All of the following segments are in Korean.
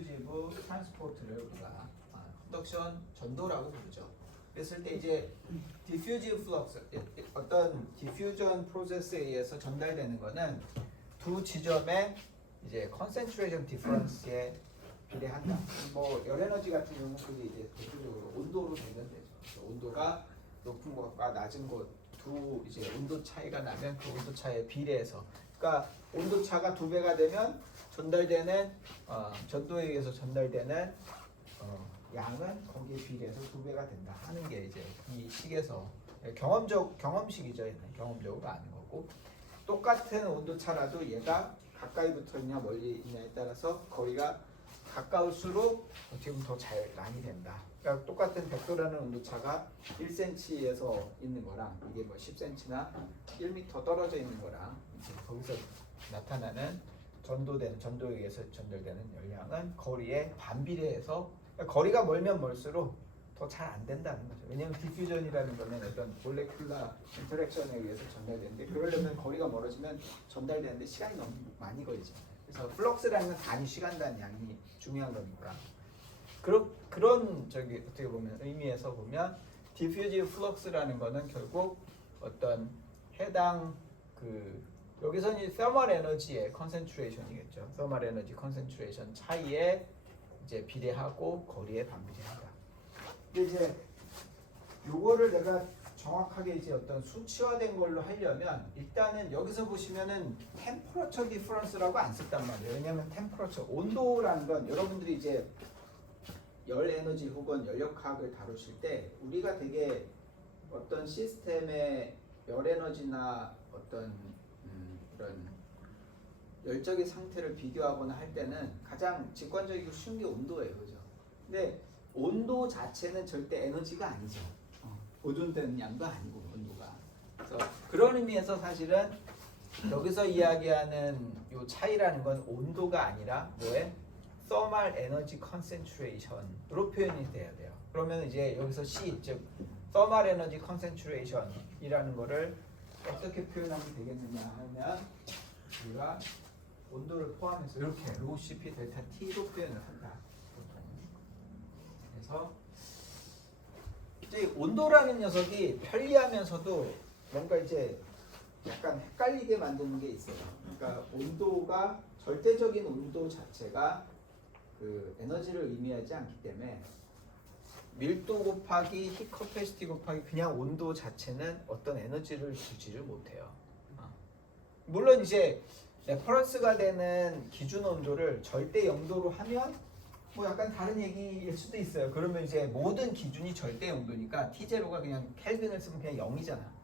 디퓨지브 트랜스포트를 우리가 컨덕션 전도라고 부르죠. 그랬을 때 이제 디퓨지브 플럭스, 어떤 디퓨전 프로세스에 의해서 전달되는 거는 두 지점의 이제 컨센트레이션 디퍼런스에 비례한다. 뭐 열에너지 같은 경우는 그게 이제 대표적으로 온도로 대변되죠. 그래서 온도가 높은 곳과 낮은 곳 두 이제 온도 차이가 나면 그 온도 차에 비례해서, 그러니까 온도 차가 2배가 되면 전달되는 전도에 의해서 전달되는 양은 거기에 비례해서 2배가 된다 하는 게 이제 이 식에서 경험식이죠. 경험적으로 아는 거고, 똑같은 온도 차라도 얘가 가까이 붙어 있냐 멀리 있냐에 따라서 거리가 가까울수록 어떻게 보면 더 잘 많이 된다. 그러니까 똑같은 100도라는 온도 차가 1cm에서 있는 거랑 이게 뭐 10cm나 1m 떨어져 있는 거랑 이제 거기서 나타나는 전도에 의해서 전달되는 열량은 거리에 반비례해서, 그러니까 거리가 멀면 멀수록 더 잘 안 된다는 거죠. 왜냐하면 디퓨전이라는 거는 어떤 몰레큘라 인터랙션에 의해서 전달되는데, 그러려면 거리가 멀어지면 전달되는데 시간이 너무 많이 걸리죠. 그래서 플럭스라는 건 단위 시간 단 양이 중요한 거니까. 그런 어떻게 보면 의미에서 보면 디퓨지브 플럭스라는 거는 결국 어떤 해당 여기서는 서멀 에너지의 컨센트레이션이겠죠. 서멀 에너지 컨센트레이션 차이에 이제 비례하고 거리에 반비례한다. 근데 이제 요거를 내가 정확하게 이제 어떤 수치화된 걸로 하려면 일단은 여기서 보시면은 템퍼러처 디퍼런스라고 안 썼단 말이에요. 왜냐하면 템퍼러처 온도라는 건 여러분들이 이제 열 에너지 혹은 연력학을 다루실 때 우리가 되게 어떤 시스템의 열 에너지나 어떤 이런 열적인 상태를 비교하거나 할 때는 가장 직관적이고 쉬운 게 온도예요, 그죠? 근데 온도 자체는 절대 에너지가 아니죠. 보존되는 양도 아니고 온도가. 그래서 그런 의미에서 사실은 여기서 이야기하는 요 차이라는 건 온도가 아니라 뭐에? thermal energy concentration으로 표현이 돼야 돼요. 그러면 이제 여기서 C, 즉 thermal energy concentration이라는 거를 어떻게 표현하면 되겠느냐 하면 우리가 온도를 포함해서 이렇게 rho cp 델타 t로 표현을 한다. 그래서 이제 온도라는 녀석이 편리하면서도 뭔가 이제 약간 헷갈리게 만드는 게 있어요. 그러니까 온도가 절대적인 온도 자체가 에너지를 의미하지 않기 때문에 밀도 곱하기 히 커패시티 곱하기 그냥 온도 자체는 어떤 에너지를 주지를 못해요. 물론 이제 레퍼런스가 되는 기준 온도를 절대 0도로 하면 뭐 약간 다른 얘기일 수도 있어요. 그러면 이제 모든 기준이 절대 0도니까 T0가 그냥 켈빈을 쓰면 그냥 0이잖아.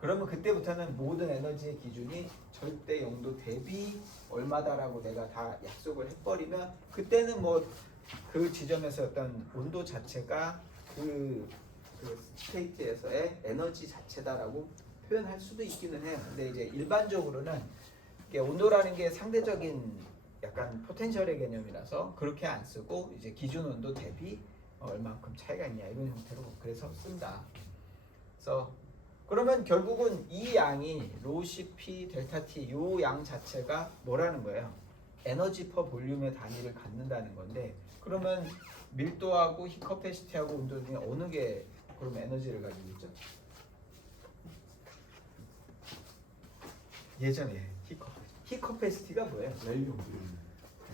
그러면 그때부터는 모든 에너지의 기준이 절대 0도 대비 얼마다라고 내가 다 약속을 해버리면 그때는 뭐 그 지점에서 어떤 온도 자체가 그 스테이트에서의 에너지 자체다라고 표현할 수도 있기는 해요. 근데 이제 일반적으로는 이게 온도라는 게 상대적인 약간 포텐셜의 개념이라서 그렇게 안 쓰고 이제 기준 온도 대비 얼만큼 차이가 있냐 이런 형태로 그래서 쓴다. 그래서 그러면 결국은 이 양이 rho cp 델타 t 요 양 자체가 뭐라는 거예요? 에너지 퍼 볼륨의 단위를 갖는다는 건데, 그러면 밀도하고 히 커패시티하고 온도 중에 어느 게 그럼 에너지를 가지고 있죠? 예전에 히 커패시티가 뭐예요?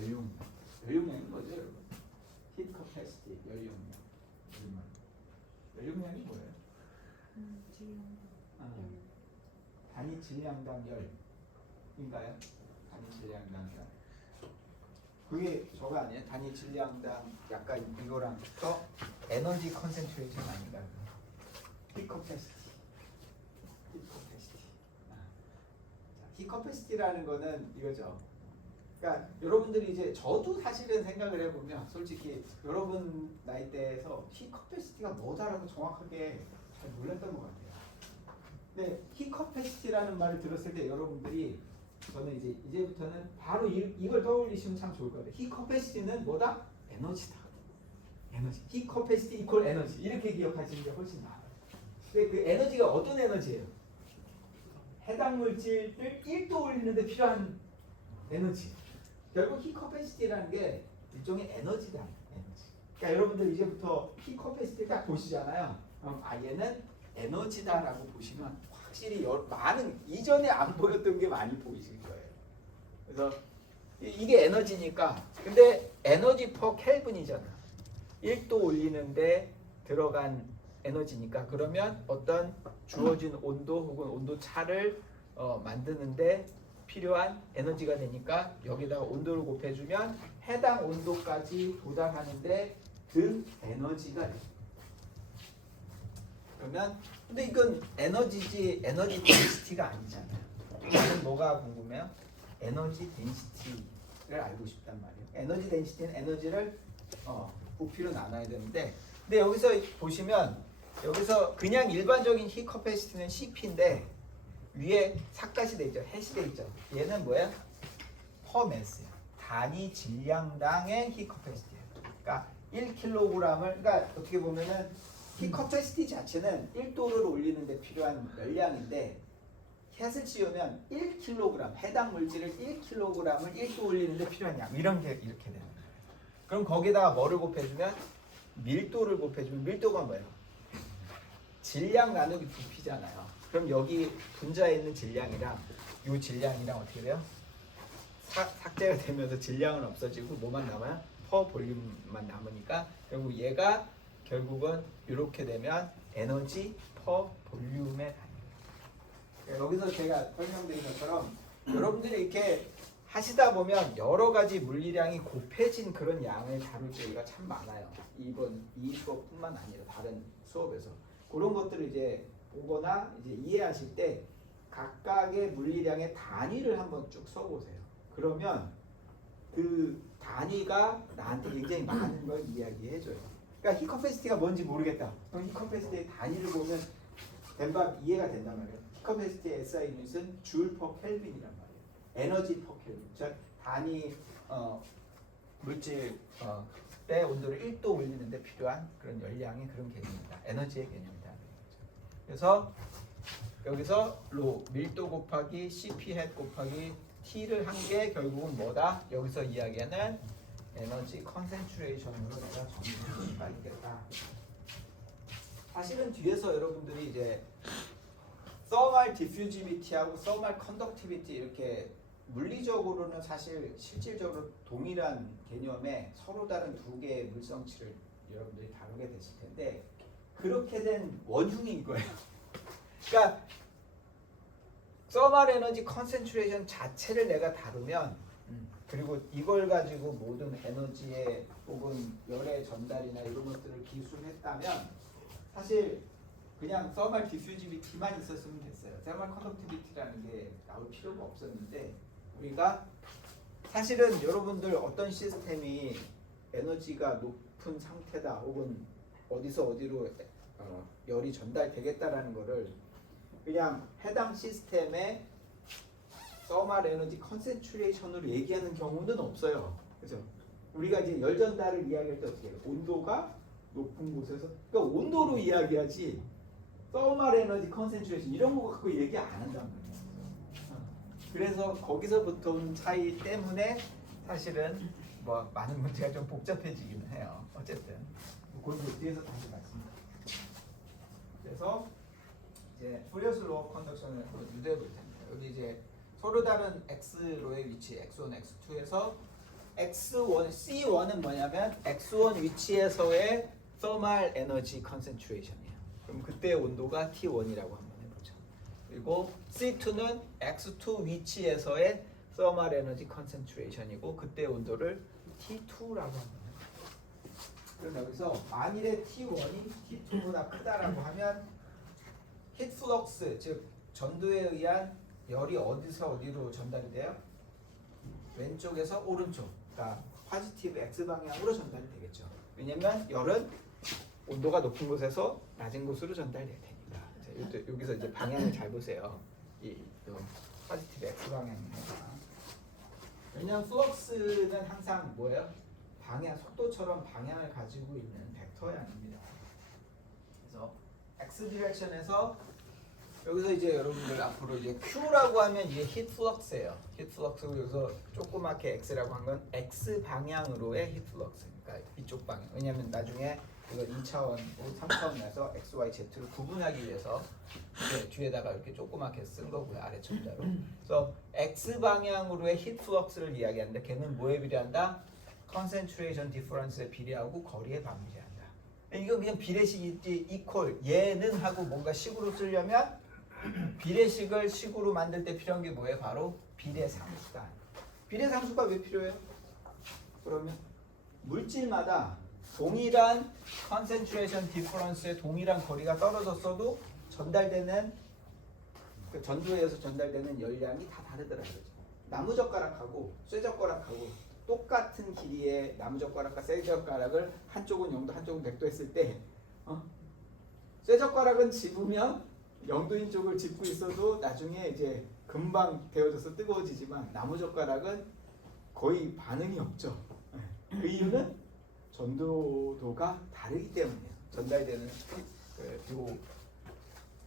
연료량이 뭐죠, 여러분? 히 커패시티 연료량이 뭐예요? 단위 질량당 열인가요? 단위 질량당 열. 그게 저거 아니에요? 단위 질량당 약간 이거랑 더 에너지 컨센트레이션 아닌가요? 히커패시티. 히커패시티라는 거는 이거죠. 그러니까 여러분들이 이제 저도 사실은 생각을 해보면 솔직히 여러분 나이대에서 히커패시티가 뭐다라고 정확하게 잘 몰랐던 것 같아요. 근데 히커패시티라는 말을 들었을 때 여러분들이 저는 이제부터는 바로 이걸 떠올리시면 참 좋을 것 같아요. 히커패시티는 뭐다? 에너지다. 에너지. 히커패시티 이퀄 에너지. 이렇게 기억하시는 게 훨씬 나아요. 근데 그 에너지가 어떤 에너지예요? 해당 물질을 1도 올리는데 필요한 에너지. 결국 히커패시티라는 게 일종의 에너지다. 에너지. 그러니까 여러분들 이제부터 P 커패시티 딱 보시잖아요. 그럼 얘는 에너지다라고 보시면 확실히 많은 이전에 안 보였던 게 많이 보이실 거예요. 그래서 이게 에너지니까 근데 에너지 퍼 켈빈이잖아. 1도 올리는데 들어간 에너지니까 그러면 어떤 주어진 온도 혹은 온도 차를 만드는데 필요한 에너지가 되니까 여기다가 온도를 곱해주면 해당 온도까지 도달하는데 든 에너지가 돼. 그러면 근데 이건 에너지지 에너지 덴시티가 아니잖아요. 나는 뭐가 궁금해요? 에너지 덴시티를 알고 싶단 말이에요. 에너지 덴시티는 에너지를 부피로 나눠야 되는데 근데 여기서 보시면 여기서 그냥 일반적인 히 커패시티는 CP인데 위에 삭갓이 돼 있죠. 해시 돼 있죠. 얘는 뭐야? 퍼 매스야. 단위 질량당의 히 커패시티예요. 그러니까 1kg을 그러니까 어떻게 보면은 히 커패시티 자체는 1도를 올리는 데 필요한 열량인데 햇을 씌우면 1kg 해당 물질을 1kg을 1도 올리는 데 필요한 양 이런 게 이렇게 되는 거예요. 그럼 거기다가 뭐를 곱해주면 밀도를 곱해주면 밀도가 뭐예요? 질량 나누기 부피잖아요. 그럼 여기 분자에 있는 질량이랑 이 질량이랑 어떻게 돼요? 삭제가 되면서 질량은 없어지고 뭐만 남아요? 퍼 볼륨만 남으니까 결국 얘가 결국은 이렇게 되면 에너지 퍼 볼륨의 단위. 여기서 제가 설명드린 것처럼 여러분들이 이렇게 하시다 보면 여러 가지 물리량이 곱해진 그런 양을 다룰 때가 참 많아요. 이 수업뿐만 아니라 다른 수업에서 그런 것들을 이제 보거나 이제 이해하실 때 각각의 물리량의 단위를 한번 쭉 써보세요. 그러면 그 단위가 나한테 굉장히 많은 걸 이야기해줘요. 그러니까 히 커패시티가 뭔지 모르겠다. 그럼 히 커패시티의 단위를 보면 된바 이해가 된단 말이에요. 히 커패시티의 SI 유닛은 줄 퍼 켈빈이란 말이에요. 에너지 퍼 켈빈. 즉 단위 물질 때 온도를 1도 올리는데 필요한 그런 열량의 그런 개념이다. 에너지의 개념이다. 그래서 여기서 로 밀도 곱하기 CP 햇 곱하기 T를 한 게 결국은 뭐다? 여기서 이야기하는 에너지 컨센트레이션으로 내가 정의할 수가 있겠다. 사실은 뒤에서 여러분들이 이제 서멀 디퓨지비티하고 서멀 컨덕티비티 이렇게 물리적으로는 사실 실질적으로 동일한 개념의 서로 다른 두 개의 물성치를 여러분들이 다루게 되실 텐데 그렇게 된 원흉인 거예요. 그러니까 서멀 에너지 컨센트레이션 자체를 내가 다루면 그리고 이걸 가지고 모든 에너지의 혹은 열의 전달이나 이런 것들을 기술했다면 사실 그냥 서멀 디퓨지비티만 있었으면 됐어요. 서멀 컨덕티비티라는 게 나올 필요가 없었는데 우리가 사실은 여러분들 어떤 시스템이 에너지가 높은 상태다 혹은 어디서 어디로 열이 전달되겠다라는 거를 그냥 해당 시스템의 서멀 에너지 컨센트레이션으로 얘기하는 경우는 없어요. 그죠? 우리가 이제 열 전달을 이야기할 때 어떻게 해요? 온도가 높은 곳에서 그러니까 온도로 이야기하지 서멀 에너지 컨센트레이션 이런 거 갖고 얘기 안 한단 말이에요. 그래서 거기서부터 오는 차이 때문에 사실은 뭐 많은 문제가 좀 복잡해지기는 해요. 어쨌든 그건 뒤에서 다시 말씀드릴게요. 그래서 이제 푸리어스 로우 오브 컨덕션을 유도해 볼 텐데 여기 이제 서로 다른 x로의 위치 x1, x2에서 x1, c1은 뭐냐면 x1 위치에서의 thermal energy concentration이에요. 그럼 그때의 온도가 T1이라고 한번 해보죠. 그리고 c2는 x2 위치에서의 thermal energy concentration이고 그때의 온도를 T2라고 한번 해보죠. 그럼 여기서 만일에 T1이 T2보다 크다라고 하면 히트 플럭스 즉 전도에 의한 열이 어디서 어디로 전달이 돼요? 왼쪽에서 오른쪽, 그러니까 포지티브 X 방향으로 전달이 되겠죠. 왜냐면 열은 온도가 높은 곳에서 낮은 곳으로 전달이 될 테니까. 자, 여기서 이제 방향을 잘 보세요. 이 포지티브 X 방향입니다. 왜냐면 플럭스는 항상 뭐예요? 방향, 속도처럼 방향을 가지고 있는 벡터양입니다. 그래서 X 디렉션에서 여기서 이제 여러분들 앞으로 이제 Q라고 하면 이게 히트 플럭스예요. 히트 플럭스고 여기서 조그맣게 X라고 한 건 X 방향으로의 히트 플럭스. 그러니까 이쪽 방향. 왜냐하면 나중에 이걸 2차원, 3차원 내서 X, Y, Z를 구분하기 위해서 이제 뒤에다가 이렇게 조그맣게 쓴 거고요. 아래 첨자로. 그래서 X 방향으로의 히트 플럭스를 이야기하는데 걔는 뭐에 비례한다? concentration difference에 비례하고 거리에 반비례한다. 이건 그냥 비례식이지 이퀄 얘는 하고 뭔가 식으로 쓰려면 비례식을 식으로 만들 때 필요한 게 뭐예요? 바로 비례상수다. 비례상수가 왜 필요해요? 그러면 물질마다 동일한 concentration difference의 동일한 거리가 떨어졌어도 전달되는 그 전도에서 전달되는 열량이 다 다르더라고요. 나무젓가락하고 쇠젓가락하고 똑같은 길이의 나무젓가락과 쇠젓가락을 한쪽은 0도 한쪽은 100도 했을 때 쇠젓가락은 집으면 0도인 쪽을 짚고 있어도 나중에 이제 금방 데워져서 뜨거워지지만 나무젓가락은 거의 반응이 없죠. 그 이유는 전도도가 다르기 때문이에요. 전달되는 요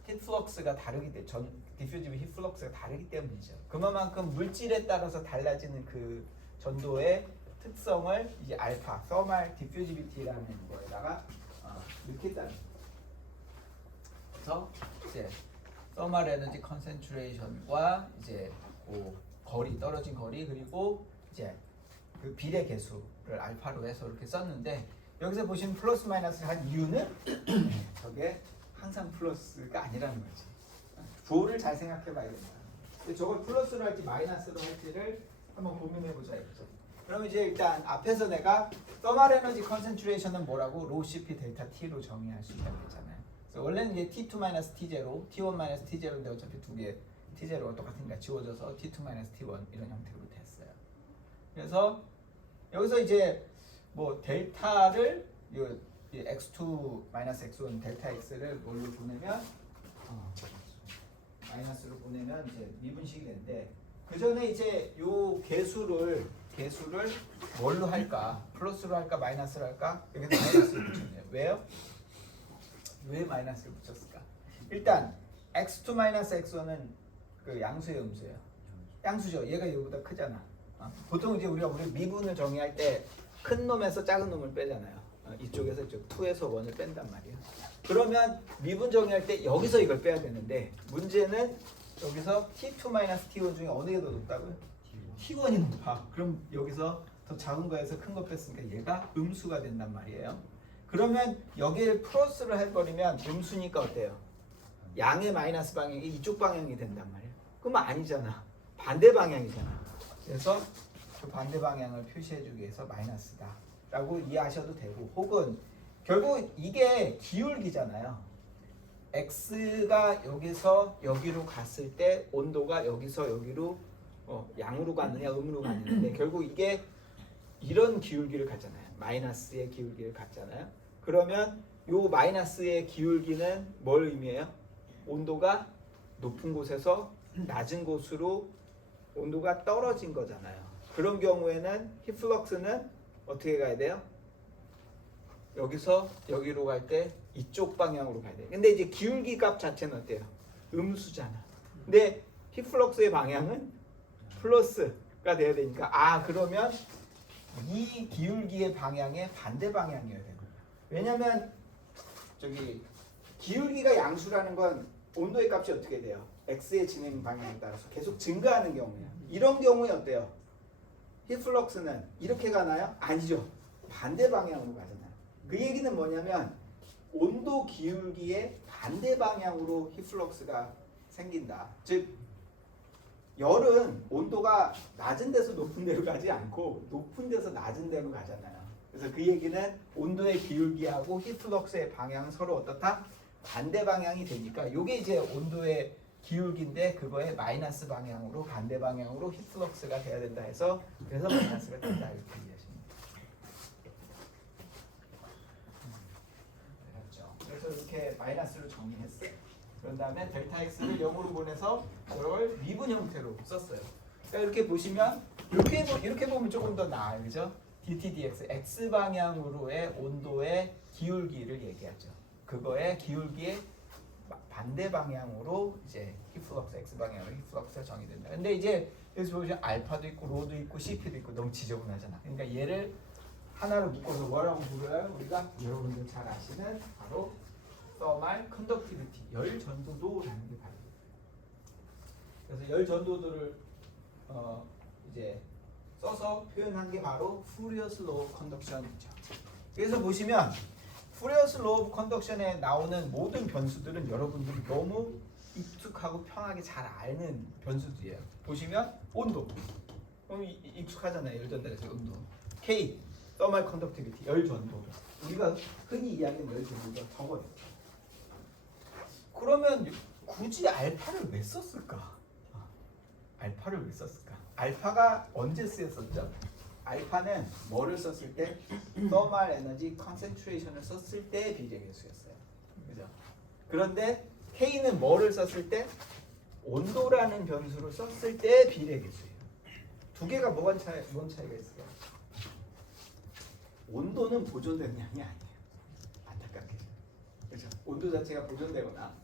히트플럭스가 다르기 때문에 디퓨지브 히트플럭스가 다르기 때문이죠. 그만큼 물질에 따라서 달라지는 그 전도의 특성을 이제 알파, thermal diffusivity라는 거에다가 넣겠다는 거예요. 그래서 이제 thermal energy concentration과 이제 그 거리, 떨어진 거리 그리고 이제 그 비례 계수를 알파로 해서 이렇게 썼는데 여기서 보시면 플러스 마이너스 한 이유는 저게 항상 플러스가 아니라는 거지. 부호를 잘 생각해 봐야 된다. 저걸 플러스로 할지 마이너스로 할지를 한번 고민해 보자 이거죠. 그럼 이제 일단 앞에서 내가 thermal energy concentration은 뭐라고 rho cp 델타 t로 정의할 수 있다고 했잖아요. 그래서 원래는 이제 T2 T0, T1 T0인데 어차피 두 개 T0가 똑같으니까 지워져서 T2 T1 이런 형태로 됐어요. 그래서 여기서 이제 뭐 델타를 이 x2 x1 델타 x를 뭘로 보내면 마이너스로 보내면 이제 미분식이 되는데 그 전에 이제 요 개수를 뭘로 할까? 플러스로 할까? 마이너스로 할까? 여기서 마이너스를 붙였네요. 왜요? 왜 마이너스를 붙였을까? 일단 x2 x1은 그 양수의 음수예요. 양수죠. 얘가 얘보다 크잖아. 보통 이제 우리 미분을 정의할 때 큰 놈에서 작은 놈을 빼잖아요. 이쪽에서 이쪽 2에서 1을 뺀단 말이에요. 그러면 미분 정의할 때 여기서 이걸 빼야 되는데 문제는 여기서 T2 T1 중에 어느 게 더 높다고요? T1이 높아. 그럼 여기서 더 작은 거에서 큰 거 뺐으니까 얘가 음수가 된단 말이에요. 그러면 여기를 플러스를 해버리면 음수니까 어때요? 양의 마이너스 방향이 이쪽 방향이 된단 말이에요. 그러면 아니잖아. 반대 방향이잖아. 그래서 그 반대 방향을 표시해주기 위해서 마이너스다 라고 이해하셔도 되고 혹은 결국 이게 기울기잖아요. X가 여기서 여기로 갔을 때 온도가 여기서 여기로 양으로 갔느냐 음으로 갔느냐 결국 이게 이런 기울기를 갖잖아요. 마이너스의 기울기를 갖잖아요. 그러면 요 마이너스의 기울기는 뭘 의미해요? 온도가 높은 곳에서 낮은 곳으로 온도가 떨어진 거잖아요. 그런 경우에는 히플럭스는 어떻게 가야 돼요? 여기서 여기로 갈 때 이쪽 방향으로 가야 돼요. 근데 이제 기울기 값 자체는 어때요? 음수잖아. 근데 히플럭스의 방향은 플러스가 돼야 되니까 그러면 이 기울기의 방향의 반대 방향이어야 되는 거예요. 왜냐면 저기 기울기가 양수라는 건 온도의 값이 어떻게 돼요? X의 진행 방향에 따라서 계속 증가하는 경우예요. 이런 경우에 어때요? 히플럭스는 이렇게 가나요? 아니죠. 반대 방향으로 가잖아요. 그 얘기는 뭐냐면 온도 기울기의 반대 방향으로 히플럭스가 생긴다. 즉 열은 온도가 낮은 데서 높은 데로 가지 않고 높은 데서 낮은 데로 가잖아요. 그래서 그 얘기는 온도의 기울기하고 히플럭스의 방향은 서로 어떻다? 반대 방향이 되니까 이게 이제 온도의 기울기인데 그거의 마이너스 방향으로 반대 방향으로 히플럭스가 돼야 된다 해서 그래서 마이너스가 된다 이렇게 이해하시면 돼요. 그래서 이렇게 마이너스로 정리했어요. 그런 다음에 델타 x를 0으로 보내서 이걸 미분 형태로 썼어요. 그러니까 이렇게 보시면 이렇게 보면 조금 더 나아요, 그죠? dt dx x 방향으로의 온도의 기울기를 얘기하죠. 그거의 기울기의 반대 방향으로 이제 히플럭스 x 방향으로 히플럭스가 정의된다. 근데 이제 여기서 보시면 알파도 있고 로도 있고 CP도 있고 너무 지저분하잖아. 그러니까 얘를 하나로 묶어서 뭐라고 불러요? 우리가 여러분들 잘 아시는 바로 thermal conductivity, 열 전도도라는 게 바로. 그래서 열 전도도를 이제 써서 표현한 게 바로 Fourier's law of conduction이죠. 그래서 보시면 Fourier's law of conduction에 나오는 모든 변수들은 여러분들이 너무 익숙하고 편하게 잘 아는 변수들이에요. 보시면 온도, 익숙하잖아요. 열 전달에서 온도. K, thermal conductivity, 열 전도도. 우리가 흔히 이야기하는 열 전도도가 적어요. 그러면 굳이 알파를 왜 썼을까? 알파를 왜 썼을까? 알파가 언제 쓰였었죠? 알파는 뭐를 썼을 때? thermal energy concentration을 썼을 때 비례계수였어요. 그죠? 그런데 K는 뭐를 썼을 때? 온도라는 변수를 썼을 때 비례계수예요. 두 개가 뭔 차이가 있을까요? 온도는 보존되는 양이 아니에요. 안타깝게. 그렇죠? 온도 자체가 보존되거나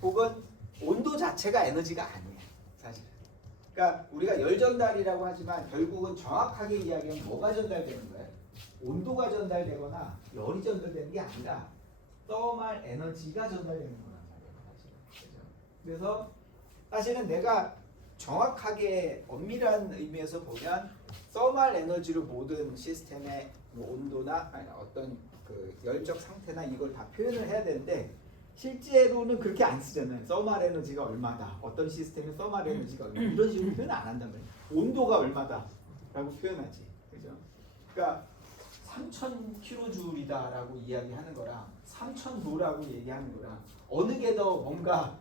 혹은 온도 자체가 에너지가 아니에요. 사실. 그러니까 우리가 열 전달이라고 하지만 결국은 정확하게 이야기하면 뭐가 전달되는 거예요? 온도가 전달되거나 열이 전달되는 게 아니라 thermal 에너지가 전달되는 거란 말이에요. 사실은. 그래서 사실은 내가 정확하게 엄밀한 의미에서 보면 thermal 에너지로 모든 시스템의 뭐 온도나 아니 어떤 그 열적 상태나 이걸 다 표현을 해야 되는데 실제로는 그렇게 안 쓰잖아요. thermal 에너지가 얼마다, 어떤 시스템의 thermal 에너지가 얼마다 이런 식으로 표현 안 한단 말이에요. 온도가 얼마다라고 표현하지, 그죠? 그러니까 3,000kJ라고 이야기하는 거랑 3,000도라고 얘기하는 거랑 어느 게 더 뭔가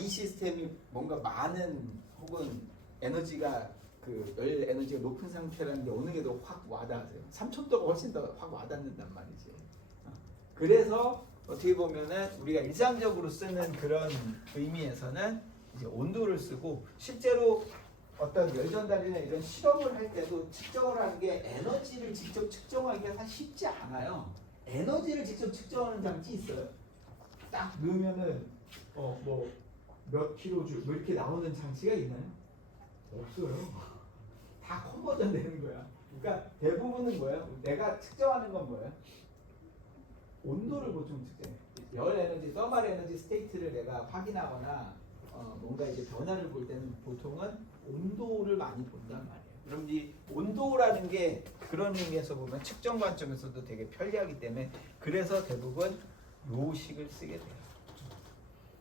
이 시스템이 뭔가 많은 혹은 에너지가 그 열 에너지가 높은 상태라는 게 어느 게 더 확 와닿으세요? 3,000도가 훨씬 더 확 와닿는단 말이지. 그래서 어떻게 보면은 우리가 일상적으로 쓰는 그런 의미에서는 이제 온도를 쓰고 실제로 어떤 열 전달이나 이런 실험을 할 때도 측정을 하는 게 에너지를 직접 측정하기가 사실 쉽지 않아요. 에너지를 직접 측정하는 장치 있어요. 딱 넣으면은 뭐 몇 킬로줄 뭐 이렇게 나오는 장치가 있나요? 없어요. 다 컨버전 되는 거야. 그러니까 대부분은 뭐예요? 내가 측정하는 건 뭐예요? 온도를 보통 측정해. 열 에너지, thermal 에너지 스테이트를 내가 확인하거나 뭔가 이제 변화를 볼 때는 보통은 온도를 많이 본단 말이에요. 그럼 이 온도라는 게 그런 의미에서 보면 측정 관점에서도 되게 편리하기 때문에 그래서 대부분 요식을 쓰게 돼요.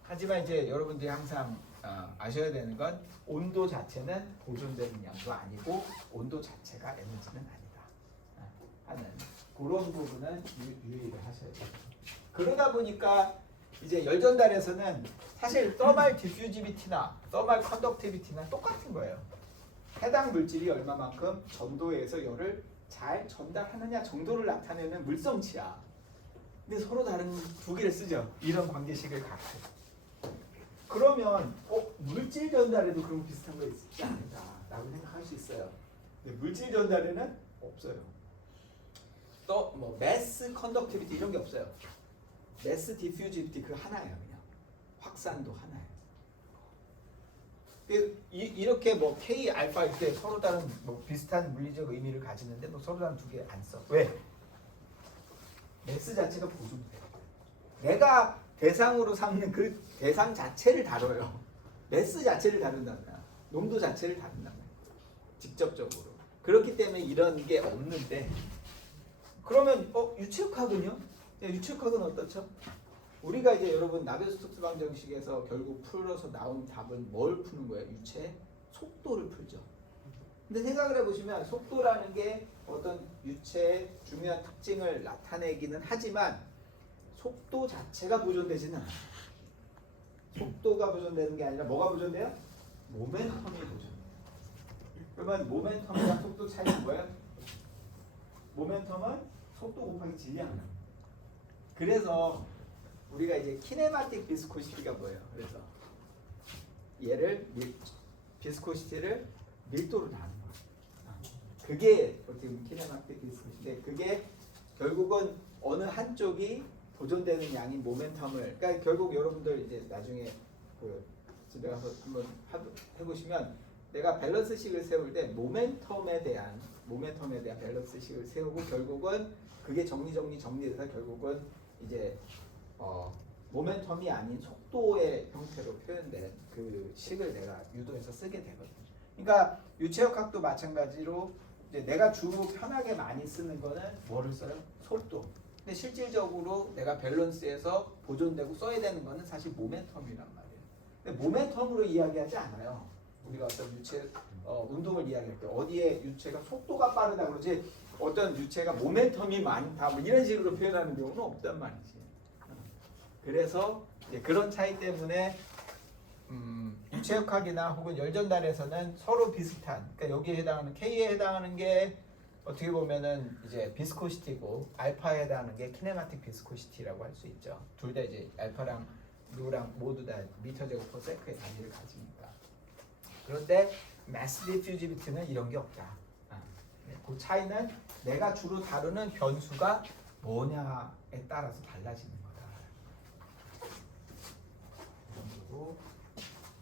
하지만 이제 여러분들이 항상 아셔야 되는 건 온도 자체는 보존되는 양도 아니고 온도 자체가 에너지는 아니다 하는 그런 부분은 유의를 하셔야 돼요. 그러다 보니까 이제 열 전달에서는 사실 thermal diffusivity나 thermal conductivity나 똑같은 거예요. 해당 물질이 얼마만큼 전도에 의해서 열을 잘 전달하느냐 정도를 나타내는 물성치야. 근데 서로 다른 두 개를 쓰죠. 이런 관계식을 갖고. 그러면 물질 전달에도 그런 비슷한 거 있지 않을까라고 생각할 수 있어요. 근데 물질 전달에는 없어요. 또 뭐 mass conductivity 이런 게 없어요. mass diffusivity 그 하나예요. 그냥 확산도 하나예요. 이렇게 뭐 K, 알파 이렇게 서로 다른 뭐 비슷한 물리적 의미를 가지는데 뭐 서로 다른 두 개 안 써. 왜? mass 자체가 보존돼요. 내가 대상으로 삼는 그 대상 자체를 다뤄요. 매스 자체를 다룬단 말이야. 농도 자체를 다룬단 말이야. 직접적으로. 그렇기 때문에 이런 게 없는데 그러면 유체역학은요? 유체역학은 어떻죠? 우리가 이제 여러분 나베스톡스 방정식에서 결국 풀어서 나온 답은 뭘 푸는 거예요? 유체 속도를 풀죠. 근데 생각을 해보시면 속도라는 게 어떤 유체의 중요한 특징을 나타내기는 하지만 속도 자체가 보존되지는 않아요. 속도가 보존되는 게 아니라 뭐가 보존돼요? 모멘텀이 보존돼요. 그러면 모멘텀이랑 속도 차이는 뭐예요? 모멘텀은 속도 곱하기 질량이에요. 그래서 우리가 이제 키네마틱 비스코시티가 뭐예요? 그래서 얘를 비스코시티를 밀도로 나눈 거예요. 그게 어떻게 보면 키네마틱 비스코시티인데 그게 결국은 어느 한쪽이 보존되는 양인 모멘텀을, 그러니까 결국 여러분들 이제 나중에 그 집에 가서 한번 해보시면 내가 밸런스식을 세울 때 모멘텀에 대한 밸런스식을 세우고 결국은 그게 정리돼서 결국은 이제 모멘텀이 아닌 속도의 형태로 표현된 그 식을 내가 유도해서 쓰게 되거든요. 그러니까 유체역학도 마찬가지로 이제 내가 주로 편하게 많이 쓰는 거는 뭐를 써요? 속도. 근데 실질적으로 내가 밸런스에서 보존되고 써야 되는 거는 사실 모멘텀이란 말이에요. 근데 모멘텀으로 이야기하지 않아요. 우리가 어떤 유체 운동을 이야기할 때 어디에 유체가 속도가 빠르다 그러지 어떤 유체가 모멘텀이 많다 뭐 이런 식으로 표현하는 경우는 없단 말이지. 그래서 이제 그런 차이 때문에 유체역학이나 혹은 열전달에서는 서로 비슷한, 그러니까 여기에 해당하는 K에 해당하는 게 어떻게 보면은 이제 비스코시티고 알파에 해당하는 게 키네마틱 비스코시티라고 할 수 있죠. 둘 다 이제 알파랑 루랑 모두 다 미터 제곱퍼 세크의 단위를 가지니까. 그런데 마스 디퓨지비티는 이런 게 없다. 그 차이는 내가 주로 다루는 변수가 뭐냐에 따라서 달라지는 거다. 이 정도로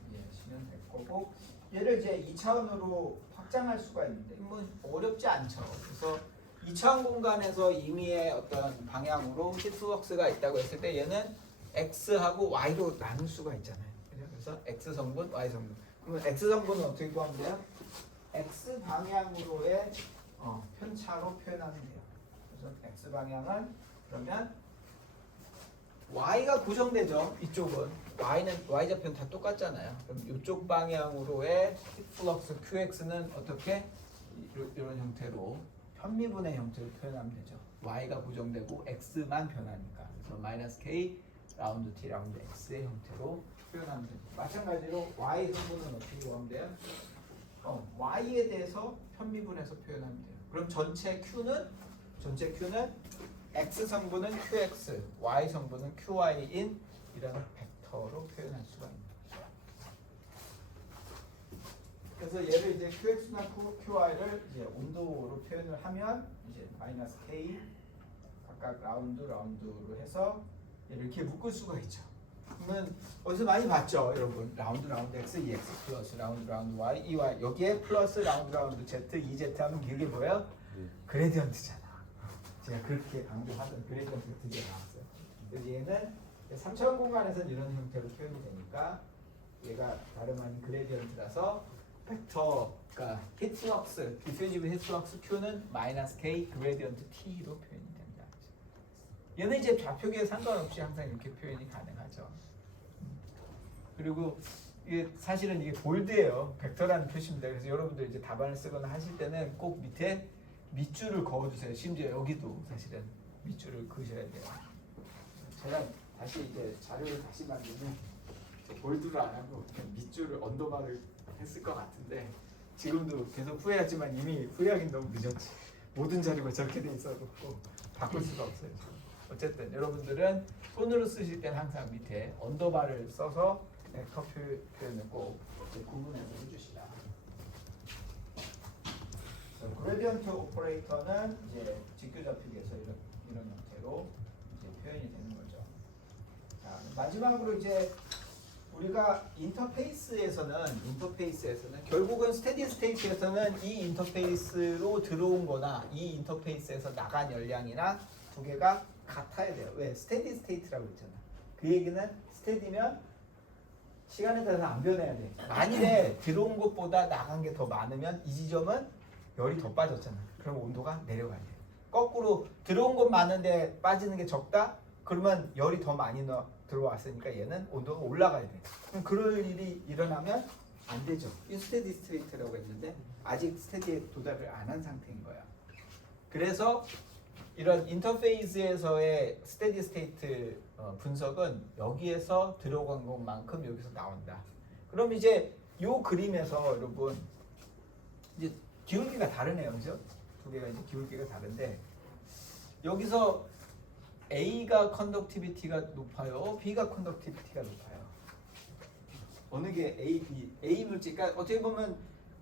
이해하시면 될 거고, 얘를 이제 2차원으로 확장할 수가 있는데 뭐 어렵지 않죠. 그래서 2차원 공간에서 임의의 어떤 방향으로 히트웍스가 있다고 했을 때 얘는 x하고 y로 나눌 수가 있잖아요. 그래서 x 성분, y 성분. 그러면 x 성분은 어떻게 구하면 돼요? x 방향으로의 편차로 표현하면 돼요. 그래서 x 방향은 그러면 y가 고정되죠. 이쪽은 y는 y좌표는 다 똑같잖아요. 그럼 이쪽 방향으로의 플럭스 qx는 어떻게 이런 형태로 편미분의 형태로 표현하면 되죠. y가 고정되고 x만 변하니까. 그래서 마이너스 k 라운드 t 라운드 x의 형태로 표현하면 되죠. 마찬가지로 y 성분은 어떻게 구하면 돼요? y에 대해서 편미분해서 표현하면 돼요. 그럼 전체 q는 x 성분은 qx, y 성분은 qy인 이런 벡터로 표현할 수가 있는 거죠. 그래서 얘를 이제 qx나 qy를 이제 온도로 표현을 하면 이제 마이너스 k 각각 라운드로 해서 얘를 이렇게 묶을 수가 있죠. 그러면 어디서 많이 봤죠, 여러분? 라운드 x, ex 플러스 라운드 y, ey 여기에 플러스 라운드 z, ez 하면 이게 뭐예요? 그레디언트잖아. 제가 그렇게 강조하던 그레디언트가 드디어 나왔어요. 그래서 얘는 3차원 공간에서는 이런 형태로 표현이 되니까 얘가 다름 아닌 그레디언트라서 벡터가 히트웍스, 디퓨지브 히트웍스 Q는 마이너스 K 그레디언트 T로 표현이 된다. 얘는 이제 좌표기에 상관없이 항상 이렇게 표현이 가능하죠. 그리고 이게 사실은 이게 볼드예요. 벡터라는 표시입니다. 그래서 여러분들 이제 답안을 쓰거나 하실 때는 꼭 밑에 밑줄을 그어주세요. 심지어 여기도 사실은 밑줄을 그으셔야 돼요. 제가 다시 이제 자료를 다시 만들면 볼드를 안 하고 그냥 밑줄을 언더바를 했을 것 같은데 지금도 계속 후회하지만 이미 후회하긴 너무 늦었지. 모든 자료가 저렇게 돼 있어갖고 바꿀 수가 없어요. 어쨌든 여러분들은 손으로 쓰실 때는 항상 밑에 언더바를 써서 벡터 표현을 꼭 구분해서 해주시라. 그레디언트 오퍼레이터는 이제 직교좌표기에서 이런 형태로 이제 표현이 되는 거죠. 자, 마지막으로 이제 우리가 인터페이스에서는 결국은 스테디 스테이트에서는 이 인터페이스로 들어온 거나 이 인터페이스에서 나간 열량이나 두 개가 같아야 돼요. 왜? 스테디 스테이트라고 했잖아. 그 얘기는 스테디면 시간에 따라서 안 변해야 돼. 만일에 들어온 것보다 나간 게 더 많으면 이 지점은 열이 더 빠졌잖아. 그럼 온도가 내려가야 돼. 거꾸로 들어온 것 많은데 빠지는 게 적다? 그러면 열이 더 많이 들어왔으니까 얘는 온도가 올라가야 돼. 그럼 그럴 일이 일어나면 안 되죠. 인스테디 스테이트라고 했는데 아직 스테디에 도달을 안 한 상태인 거야. 그래서 이런 인터페이스에서의 스테디 스테이트 분석은 여기에서 들어간 것만큼 여기서 나온다. 그럼 이제 요 그림에서 여러분 이제 기울기가 다르네요, 그죠? 두 개가 이제 기울기가 다른데 여기서 A가 컨덕티비티가 높아요, B가 컨덕티비티가 높아요. 어느 게 A, B, A 물질, 그러니까 어떻게 보면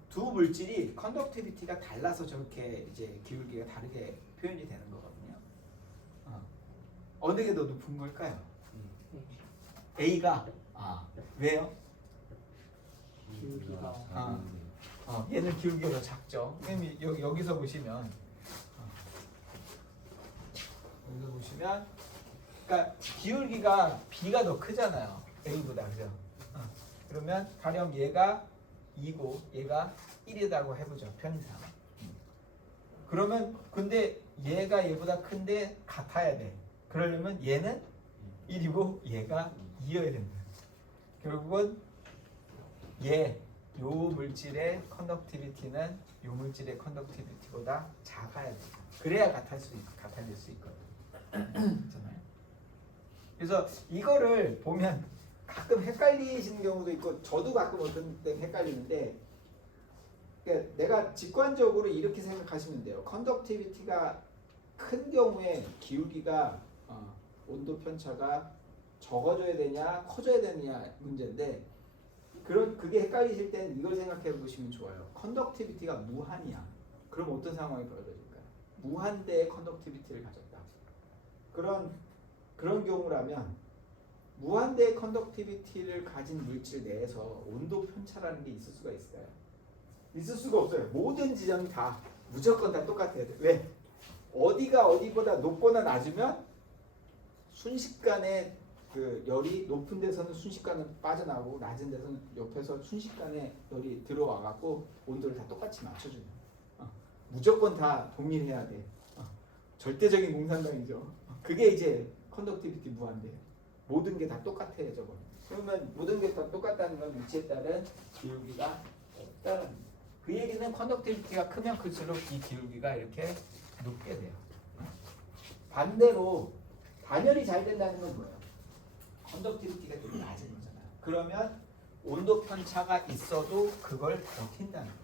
두 물질이 컨덕티비티가 달라서 저렇게 이제 기울기가 다르게 표현이 되는 거거든요. 어느 게 더 높은 걸까요? A가 왜요? 기울기가 얘는 기울기가 더 작죠. 선생님이 여기서 보시면 그러니까 기울기가 B가 더 크잖아요. A보다 그죠? 그러면 가령 얘가 2고 얘가 1이라고 해보죠. 편의상. 그러면 근데 얘가 얘보다 큰데 같아야 돼. 그러려면 얘는 1이고 얘가 2여야 된다. 결국은 요 물질의 컨덕티비티는 요 물질의 컨덕티비티보다 작아야 돼. 그래야 같아질 수 있거든. 그렇잖아요. 그래서 이거를 보면 가끔 헷갈리시는 경우도 있고 저도 가끔 어떤 때 헷갈리는데 그러니까 내가 직관적으로 이렇게 생각하시면 돼요. 컨덕티비티가 큰 경우에 기울기가 온도 편차가 적어져야 되냐 커져야 되느냐 문제인데 그게 헷갈리실 때는 이걸 생각해 보시면 좋아요. 컨덕티비티가 무한이야. 그럼 어떤 상황이 벌어질까요? 무한대의 컨덕티비티를 가졌다. 그런 경우라면 무한대의 컨덕티비티를 가진 물질 내에서 온도 편차라는 게 있을 수가 있을까요? 있을 수가 없어요. 모든 지점이 다 무조건 다 똑같아야 돼. 왜? 어디가 어디보다 높거나 낮으면 순식간에 그 열이 높은 데서는 순식간에 빠져나오고 낮은 데서는 옆에서 순식간에 열이 들어와 갖고 온도를 다 똑같이 맞춰주는 무조건 다 동일해야 돼. 절대적인 공산당이죠. 그게 이제 컨덕티비티 무한대예요. 모든 게 다 똑같아요. 저거. 그러면 모든 게 다 똑같다는 건 위치에 따른 기울기가 없다는 거예요. 그 얘기는 컨덕티비티가 크면 클수록 이 기울기가 이렇게 높게 돼요. 반대로 단열이 잘 된다는 건 뭐예요? 컨덕티비티가 좀 낮은 거잖아요. 그러면 온도 편차가 있어도 그걸 버틴다는 거예요.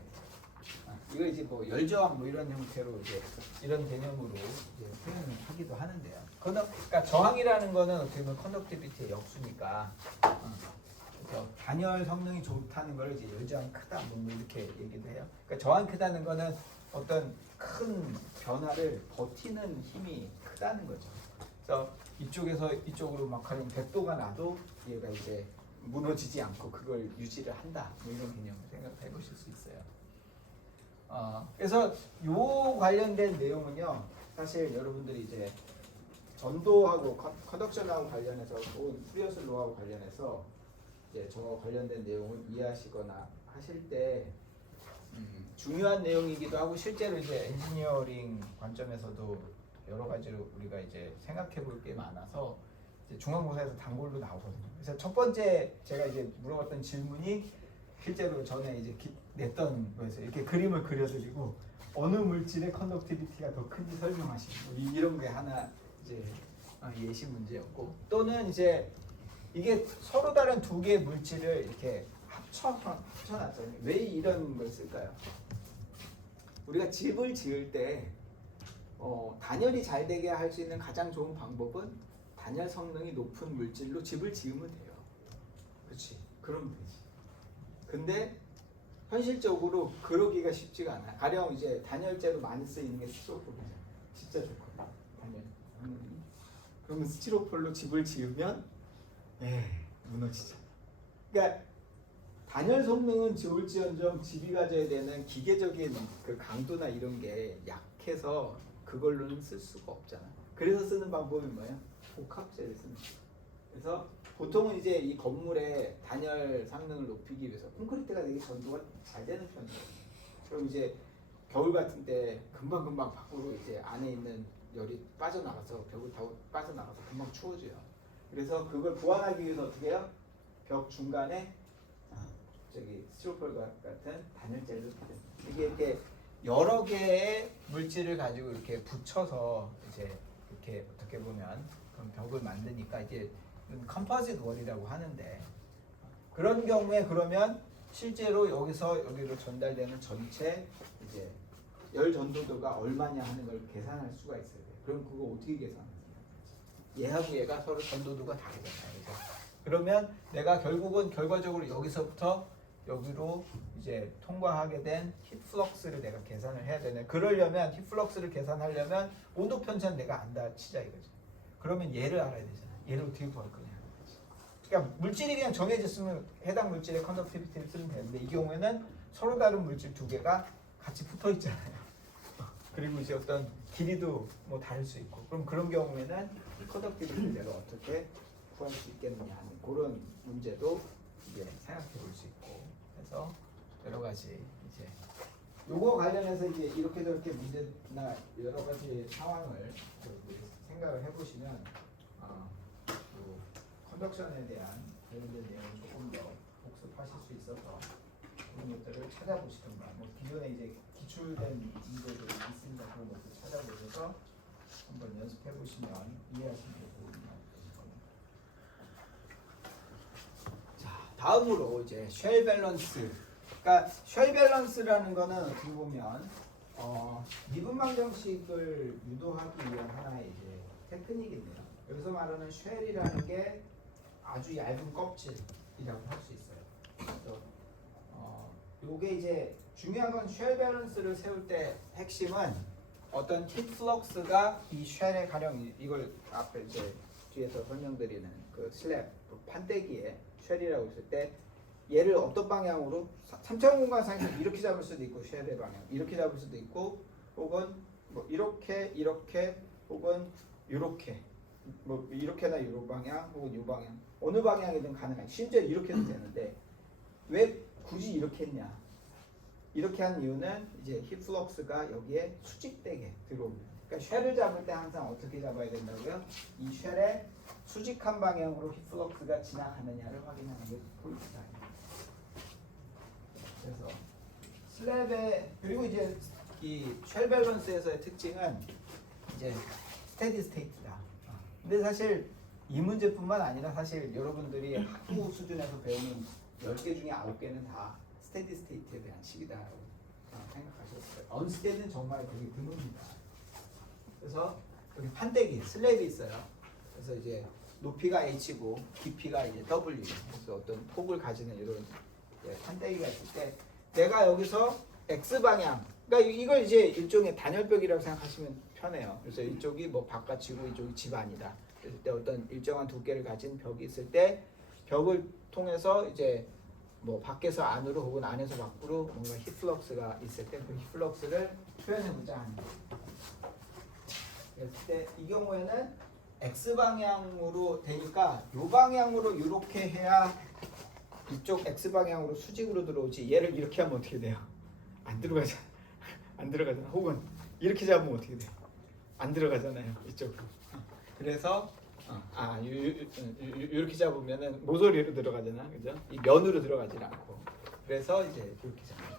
이거 이제 뭐 열저항 뭐 이런 형태로 이제 이런 개념으로 이제 표현을 하기도 하는데요. 그러니까 저항이라는 거는 어떻게 보면 컨덕티비티의 역수니까. 그래서 단열 성능이 좋다는 걸 이제 열저항이 크다 뭐 이렇게 얘기도 해요. 그러니까 저항이 크다는 거는 어떤 큰 변화를 버티는 힘이 크다는 거죠. 그래서 이쪽에서 이쪽으로 막 하면 100도가 나도 얘가 이제 무너지지 않고 그걸 유지를 한다. 뭐 이런 개념을 생각해 보실 수 있어요. 그래서 요 관련된 내용은요. 사실 여러분들이 이제 전도하고 컨덕션하고 관련해서 혹은 프리어스 로하고 관련해서 이제 저 관련된 내용을 이해하시거나 하실 때 중요한 내용이기도 하고 실제로 이제 엔지니어링 관점에서도 여러 가지로 우리가 이제 생각해 볼 게 많아서 이제 중간고사에서 단골로 나오거든요. 그래서 첫 번째 제가 이제 물어봤던 질문이 실제로 전에 이제 냈던 거에서 이렇게 그림을 그려드리고 어느 물질의 컨덕티비티가 더 큰지 설명하시고 이런 게 하나 이제 예시 문제였고 또는 이제 이게 서로 다른 두 개의 물질을 이렇게 합쳐놨잖아요. 왜 이런 걸 쓸까요? 우리가 집을 지을 때 단열이 잘 되게 할 수 있는 가장 좋은 방법은 단열 성능이 높은 물질로 집을 지으면 돼요. 그렇지? 그러면 되지. 근데 현실적으로 그러기가 쉽지가 않아요. 가령 이제 단열재로 많이 쓰이는 게 스티로폴이잖아요. 진짜 좋거든요. 단열. 그러면 스티로폴로 집을 지으면 무너지죠. 그러니까 단열 성능은 좋을지언정 집이 가져야 되는 기계적인 그 강도나 이런 게 약해서 그걸로는 쓸 수가 없잖아. 그래서 쓰는 방법이 뭐예요? 복합재를 쓰는 거예요. 그래서 보통은 이제 이 건물의 단열 성능을 높이기 위해서 콘크리트가 되게 전도가 잘 되는 편이에요. 그럼 이제 겨울 같은 때 금방 밖으로 이제 안에 있는 열이 빠져나가서 벽을 타고 빠져나가서 금방 추워져요. 그래서 그걸 보완하기 위해서 어떻게 해요? 벽 중간에 스티로폴 같은 단열재를 이게 이렇게 여러 개의 물질을 가지고 이렇게 붙여서 이제 이렇게 어떻게 보면 그런 벽을 만드니까 이제 컴포지트 월이라고 하는데 그런 경우에 그러면 실제로 여기서 여기로 전달되는 전체 이제 열 전도도가 얼마냐 하는 걸 계산할 수가 있어요. 그럼 그거 어떻게 계산하세요? 얘하고 얘가 서로 전도도가 다르잖아요. 그래서 그러면 내가 결국은 결과적으로 여기서부터 여기로 이제 통과하게 된 힙플럭스를 내가 계산을 해야 되네. 그러려면 힙플럭스를 계산하려면 온도 편차는 내가 안다 치자 이거죠. 그러면 얘를 알아야 되잖아. 얘를 어떻게 구할 거냐. 그러니까 물질이 그냥 정해졌으면 해당 물질의 컨덕티비티를 쓰면 되는데 이 경우에는 서로 다른 물질 두 개가 같이 붙어 있잖아요. 그리고 이제 어떤 길이도 뭐 다를 수 있고 그럼 그런 경우에는 이 컨덕티비티를 내가 어떻게 구할 수 있겠느냐 하는 그런 문제도 이제 생각해 볼 수 있고 그래서 여러 가지 이제 요거 관련해서 이제 이렇게 저렇게 문제나 여러 가지 상황을 생각을 해보시면 컨덕션에 대한 관련된 내용을 조금 더 복습하실 수 있어서 그런 것들을 찾아보시던가 뭐 기존에 이제 기출된 문제들이 있습니다. 그런 것들 찾아보셔서 한번 연습해 보시면 이해하시는 데 도움이 되실 겁니다. 자, 다음으로 이제 쉘 밸런스. 그러니까 쉘 밸런스라는 거는 어떻게 보면 미분방 정식을 유도하기 위한 하나의 이제 테크닉인데요. 여기서 말하는 쉘이라는 게 아주 얇은 껍질이라고 할 수 있어요. 그래서 요게 이제 중요한 건 쉘 밸런스를 세울 때 핵심은 어떤 힙 플럭스가 이 쉘에 가령 이걸 앞에 이제 뒤에서 설명드리는 그 슬랩 그 판때기에 쉘이라고 했을 때 얘를 어떤 방향으로 3차원 공간상에서 이렇게 잡을 수도 있고 쉘의 방향 이렇게 잡을 수도 있고 혹은 뭐 이렇게 혹은 이렇게 뭐 이렇게나 요 방향 혹은 요 방향 어느 방향이든 가능한 심지어 이렇게도 되는데 왜 굳이 이렇게 했냐 이렇게 한 이유는 이제 힙 플럭스가 여기에 수직되게 들어옵니다. 그러니까 쉘을 잡을 때 항상 어떻게 잡아야 된다고요? 이 쉘의 수직한 방향으로 힙 플럭스가 지나가느냐를 확인하는 게 포인트다. 그래서 슬랩의 그리고 이제 이 쉘 밸런스에서의 특징은 이제 스테디 스테이트다. 근데 사실 이 문제뿐만 아니라 사실 여러분들이 학부 수준에서 배우는 10개 중에 9개는 다 스테디 스테이트에 대한 식이다라고 생각하셨어요. 언스테디는 정말 되게 드뭅니다. 그래서 여기 판때기, 슬랩이 있어요. 그래서 이제 높이가 h고 깊이가 이제 w. 그래서 어떤 폭을 가지는 이런 판때기가 있을 때 내가 여기서 x 방향, 그러니까 이걸 이제 일종의 단열벽이라고 생각하시면 편해요. 그래서 이쪽이 뭐 바깥이고 이쪽이 집 안이다. 그럴 때 어떤 일정한 두께를 가진 벽이 있을 때 벽을 통해서 이제 뭐 밖에서 안으로 혹은 안에서 밖으로 뭔가 힙플럭스가 있을 때 그 힙플럭스를 표현해보자 하는 거예요. 그랬을 때 이 경우에는 x 방향으로 되니까 이 방향으로 이렇게 해야 이쪽 x 방향으로 수직으로 들어오지 얘를 이렇게 하면 어떻게 돼요? 안 들어가잖아. 안 들어가잖아. 혹은 이렇게 잡으면 어떻게 돼요? 안 들어가잖아요. 이쪽으로. 그래서 이렇게 잡으면은 모서리로 들어가잖아, 그죠? 이 면으로 들어가질 않고. 그래서 이제 이렇게 잡니다.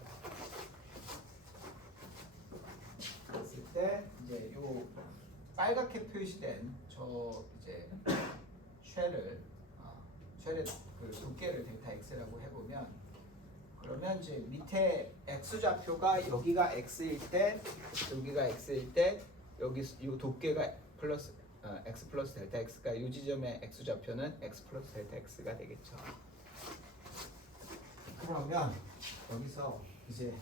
그랬을 때 이제 요 빨갛게 표시된 저 이제 쉘의 그 두께를 델타 x라고 해보면 그러면 이제 밑에 x 좌표가 여기가 x일 때 여기가 x일 때 여기 이 두께가 플러스 x 플러스 델타 x가 이 지점의 x 좌표는 x 플러스 델타 x가 되겠죠. 그러면 여기서 이제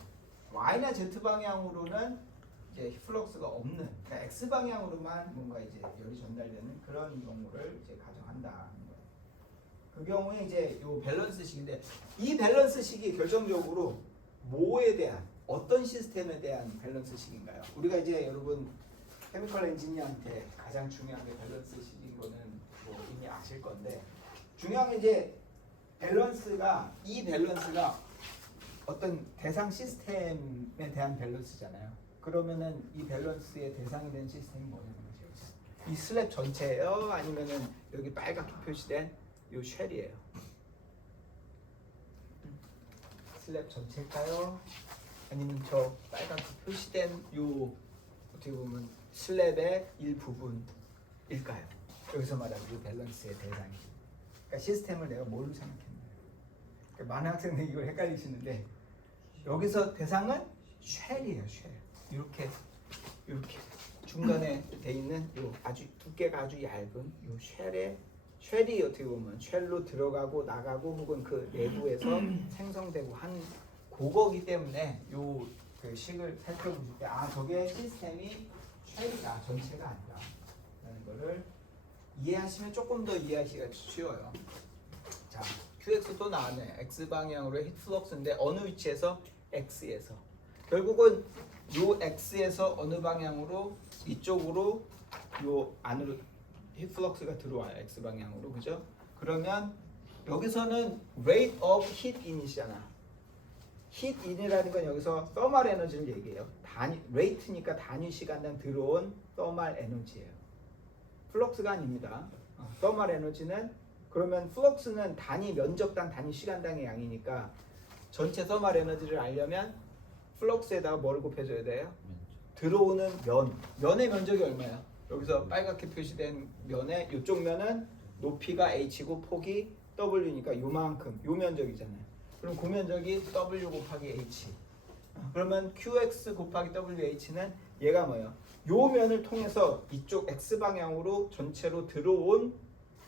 y나 z 방향으로는 이제 플럭스가 없는 그러니까 x 방향으로만 뭔가 이제 열이 전달되는 그런 경우를 이제 가정한다. 그 경우에 이제 요 밸런스식인데 이 밸런스식이 결정적으로 뭐에 대한 어떤 시스템에 대한 밸런스식인가요? 우리가 이제 여러분 케미컬 엔지니어한테 가장 중요한 게 밸런스식인 거는 뭐 이미 아실 건데 중요한 게 이제 이 밸런스가 어떤 대상 시스템에 대한 밸런스잖아요. 그러면은 이 밸런스의 대상이 되는 시스템이 뭐냐는 거죠. 이 슬랩 전체예요? 아니면은 여기 빨갛게 표시된 요 쉘이에요. 슬랩 전체일까요? 아니면 저 빨갛게 표시된 요 어떻게 보면 슬랩의 일부분일까요? 여기서 말하는 이 밸런스의 대상이. 그러니까 시스템을 내가 뭘로 생각했나요? 그러니까 많은 학생들이 이걸 헷갈리시는데 여기서 대상은 쉘이에요, 쉘. 이렇게 중간에 돼 있는 요 아주 두께가 아주 얇은 요 쉘이 어떻게 보면 쉘로 들어가고 나가고 혹은 그 내부에서 생성되고 한 그거기 때문에 요 그 식을 살펴보실 때 저게 시스템이 쉘이다 전체가 아니라 라는 거를 이해하시면 조금 더 이해하기가 쉬워요. 자, QX도 나왔네. X 방향으로 히트 플럭스인데 어느 위치에서? X에서. 결국은 요 X에서 어느 방향으로? 이쪽으로 요 안으로 히트 플럭스가 들어와요. X 방향으로. 그죠? 그러면 여기서는 rate of heat in이잖아. heat in이라는 건 여기서 thermal 에너지를 얘기해요. rate니까 단위 시간당 들어온 thermal 에너지예요. 플럭스가 아닙니다. thermal 에너지는 그러면 플럭스는 단위 면적당 단위 시간당의 양이니까 전체 thermal 에너지를 알려면 플럭스에다가 뭐를 곱해줘야 돼요? 들어오는 면의 면적이 얼마야? 여기서 빨갛게 표시된 면의 이쪽 면은 높이가 h고 폭이 w니까 요만큼 요 면적이잖아요. 그럼 그 면적이 w 곱하기 h. 그러면 qx 곱하기 wh는 얘가 뭐예요? 요 면을 통해서 이쪽 x 방향으로 전체로 들어온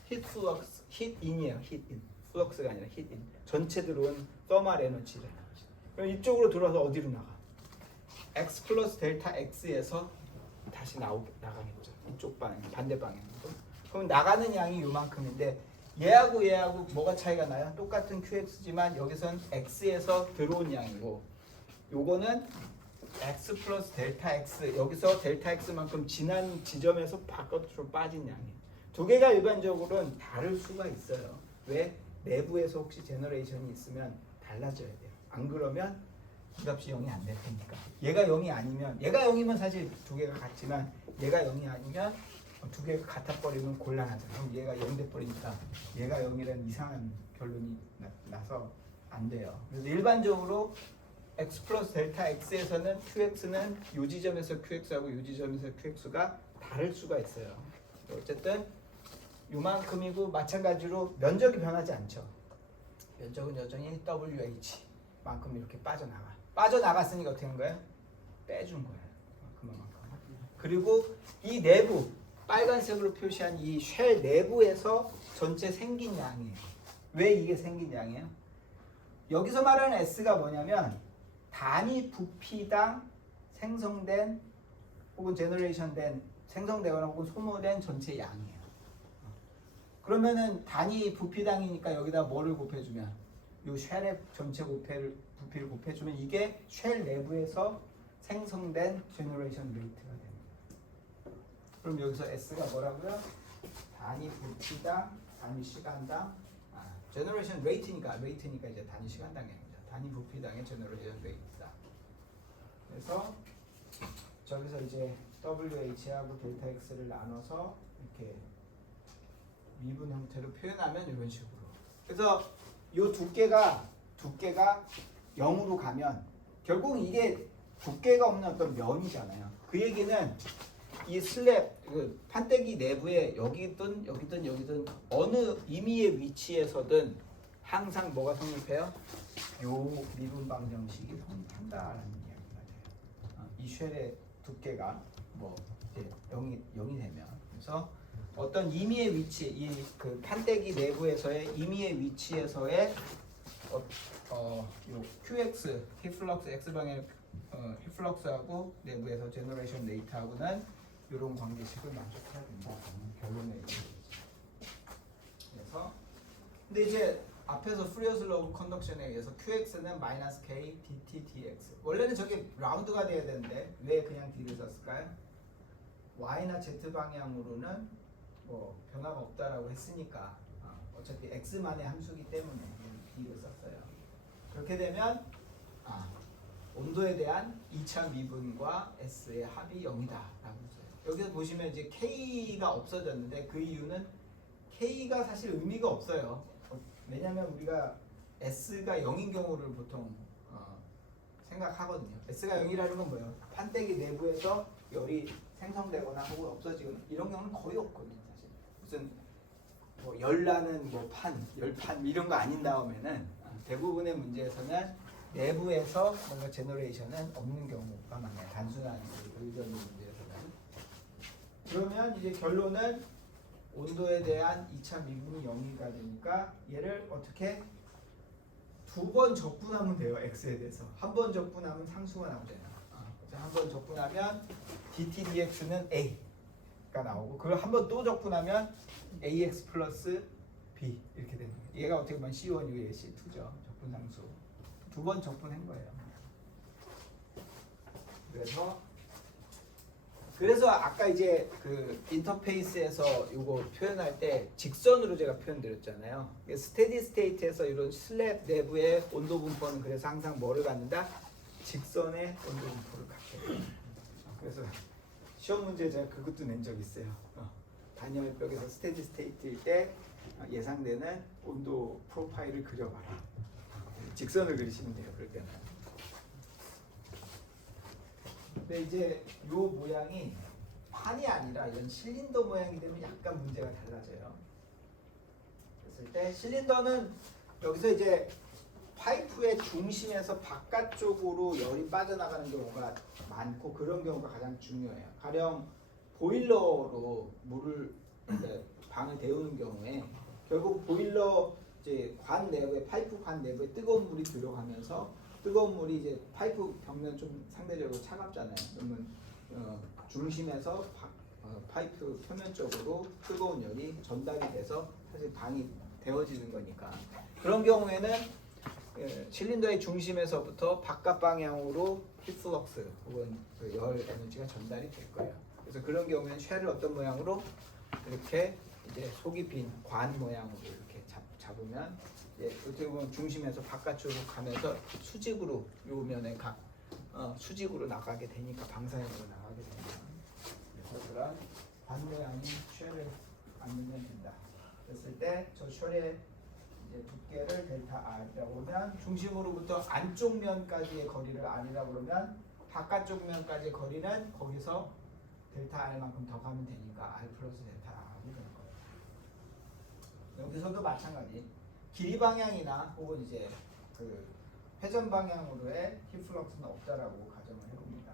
히트 플럭스, 히트 인이에요. 히트 인. 플럭스가 아니라 히트 인. 전체 들어온 thermal 에너지를. 그럼 이쪽으로 들어와서 어디로 나가? x 플러스 델타 x에서 다시 나가겠죠. 이쪽 방향, 반대 방향으로. 그럼 나가는 양이 요만큼인데 얘하고 뭐가 차이가 나요? 똑같은 qx지만 여기선 x에서 들어온 양이고 요거는 x 플러스 델타 x, 여기서 델타 x만큼 지난 지점에서 바깥으로 빠진 양이에요. 두 개가 일반적으로는 다를 수가 있어요. 왜? 내부에서 혹시 제너레이션이 있으면 달라져야 돼요. 안 그러면 이 값이 0이 안 될 테니까. 얘가 0이 아니면, 얘가 0이면 사실 두 개가 같지만 얘가 0이 아니면 두 개가 같아버리면 곤란하잖아요. 그럼 얘가 0 돼버리니까 얘가 0이라는 이상한 결론이 나서 안 돼요. 그래서 일반적으로 x 플러스 델타 x에서는 qx는 요 지점에서 qx하고 요 지점에서 qx가 다를 수가 있어요. 어쨌든 요만큼이고 마찬가지로 면적이 변하지 않죠. 면적은 여전히 wh만큼 이렇게 빠져나갔으니까 어떻게 한 거예요? 빼준 거예요. 그만큼. 그리고 이 내부 빨간색으로 표시한 이 쉘 내부에서 전체 생긴 양이에요. 왜 이게 생긴 양이에요? 여기서 말하는 S가 뭐냐면 단위 부피당 생성된 혹은 제너레이션된 생성되거나 혹은 소모된 전체 양이에요. 그러면은 단위 부피당이니까 여기다 뭐를 곱해주면 이 쉘의 전체 부피를 곱해주면 이게 쉘 내부에서 생성된 제너레이션 레이트가 됩니다. 그럼 여기서 S가 뭐라고요? 단위 부피당 단위 시간당 제너레이션 레이트니까 이제 단위 시간당입니다. 단위 부피당의 제너레이션 레이트다. 그래서 저기서 이제 WH하고 델타 X를 나눠서 이렇게 미분 형태로 표현하면 이런 식으로. 그래서 이 두께가 0으로 가면 결국 이게 두께가 없는 어떤 면이잖아요. 그 얘기는 이 슬랩 그 판때기 내부에 여기든 어느 임의의 위치에서든 항상 뭐가 성립해요? 요 미분 방정식이 성립한다라는 이야기가 돼요. 이 쉘의 두께가 뭐 이제 0이 되면 그래서 어떤 임의의 위치, 이 그 판때기 내부에서의 임의의 위치에서의 요 QX, 히플럭스 X 방향 히플럭스하고 내부에서 제너레이션 레이트하고는 이런 관계식을 만족해야 된다는 결론에 이르죠. 그래서 근데 이제 앞에서 프리어스 러브 컨덕션에 의해서 QX는 마이너스 K dt dx. 원래는 저게 라운드가 돼야 되는데 왜 그냥 D를 썼을까요? Y나 Z 방향으로는 뭐 변화가 없다라고 했으니까 어차피 X만의 함수기 때문에 D를 썼어요. 그렇게 되면 온도에 대한 2차 미분과 S의 합이 0이다 라고 써요. 여기서 보시면 이제 K가 없어졌는데 그 이유는 K가 사실 의미가 없어요. 왜냐하면 우리가 S가 0인 경우를 보통 생각하거든요. S가 0이라는 건 뭐예요? 판때기 내부에서 열이 생성되거나 혹은 없어지거나 이런 경우는 거의 없거든요. 사실 무슨 뭐 열나는 뭐 열판 이런 거 아닌 다음에는 대부분의 문제에서는 내부에서 뭔가 제너레이션은 없는 경우가 많아요. 단순한 의견의 문제에서는. 그러면 이제 결론은 온도에 대한 2차 미분이 0이가 되니까 얘를 어떻게 두 번 적분하면 돼요. x에 대해서. 한 번 적분하면 상수가 나오잖아요. 한 번 적분하면 dt dx는 a. 그러니까 X가 나오고 그걸 한 번 또 적고 나면 AX 플러스 B 이렇게 되는 거예요. 얘가 어떻게 보면 C1 이후에 C2죠. 적분상수. 두 번 적분한 거예요. 그래서 아까 이제 그 인터페이스에서 이거 표현할 때 직선으로 제가 표현드렸잖아요. 스테디 스테이트에서 이런 슬랩 내부의 온도 분포는 그래서 항상 뭐를 갖는다? 직선의 온도 분포를 갖게 돼요. 그래서 시험 문제 제가 그것도 낸 적 있어요. 단열벽에서 스테디 스테이트일 때 예상되는 온도 프로파일을 그려봐라. 직선을 그리시면 돼요. 그럴 때는. 근데 이제 요 모양이 판이 아니라 이런 실린더 모양이 되면 약간 문제가 달라져요. 그랬을 때 실린더는 여기서 이제 파이프의 중심에서 바깥쪽으로 열이 빠져나가는 경우가 많고 그런 경우가 가장 중요해요. 가령 보일러로 물을 방을 데우는 경우에 결국 보일러 이제 관 내부에 파이프 관 내부에 뜨거운 물이 들어가면서 뜨거운 물이 이제 파이프 벽면 좀 상대적으로 차갑잖아요. 그러면 중심에서 파이프 표면 쪽으로 뜨거운 열이 전달이 돼서 사실 방이 데워지는 거니까 그런 경우에는 실린더의 중심에서부터 바깥 방향으로 히플럭스 혹은 그 열 에너지가 전달이 될 거예요. 그래서 그런 경우에는 쉘을 어떤 모양으로 이렇게 이제 속이 빈 관 모양으로 이렇게 잡으면 어떻게 보면 중심에서 바깥쪽으로 가면서 수직으로 요 면에 수직으로 나가게 되니까 방사형으로 나가게 됩니다. 그래서 그런 관 모양이 쉘을 만들면 된다. 그랬을 때 저 쉘의 이제 두께를 델타 R이라고 하면 중심으로부터 안쪽 면까지의 거리를 R이라고 그러면 바깥쪽 면까지의 거리는 거기서 델타 R만큼 더 가면 되니까 R 플러스 델타 R이 되는 거예요. 여기서도 마찬가지. 길이 방향이나 혹은 이제 그 회전 방향으로의 히플럭스는 없다라고 가정을 해봅니다.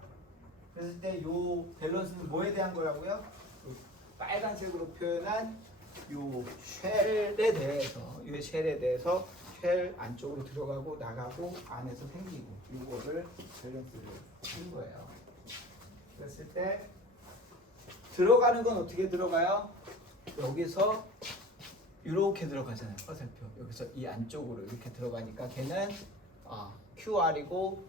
그랬을 때 요 밸런스는 뭐에 대한 거라고요? 그 빨간색으로 표현한 요 쉘에 대해서 요 쉘에 대해서 쉘 안쪽으로 들어가고 나가고 안에서 생기고 요거를 밸런스를 쓴 거예요. 그랬을 때 들어가는 건 어떻게 들어가요? 여기서 이렇게 들어가잖아요. 화살표 여기서 이 안쪽으로 이렇게 들어가니까 걔는 QR이고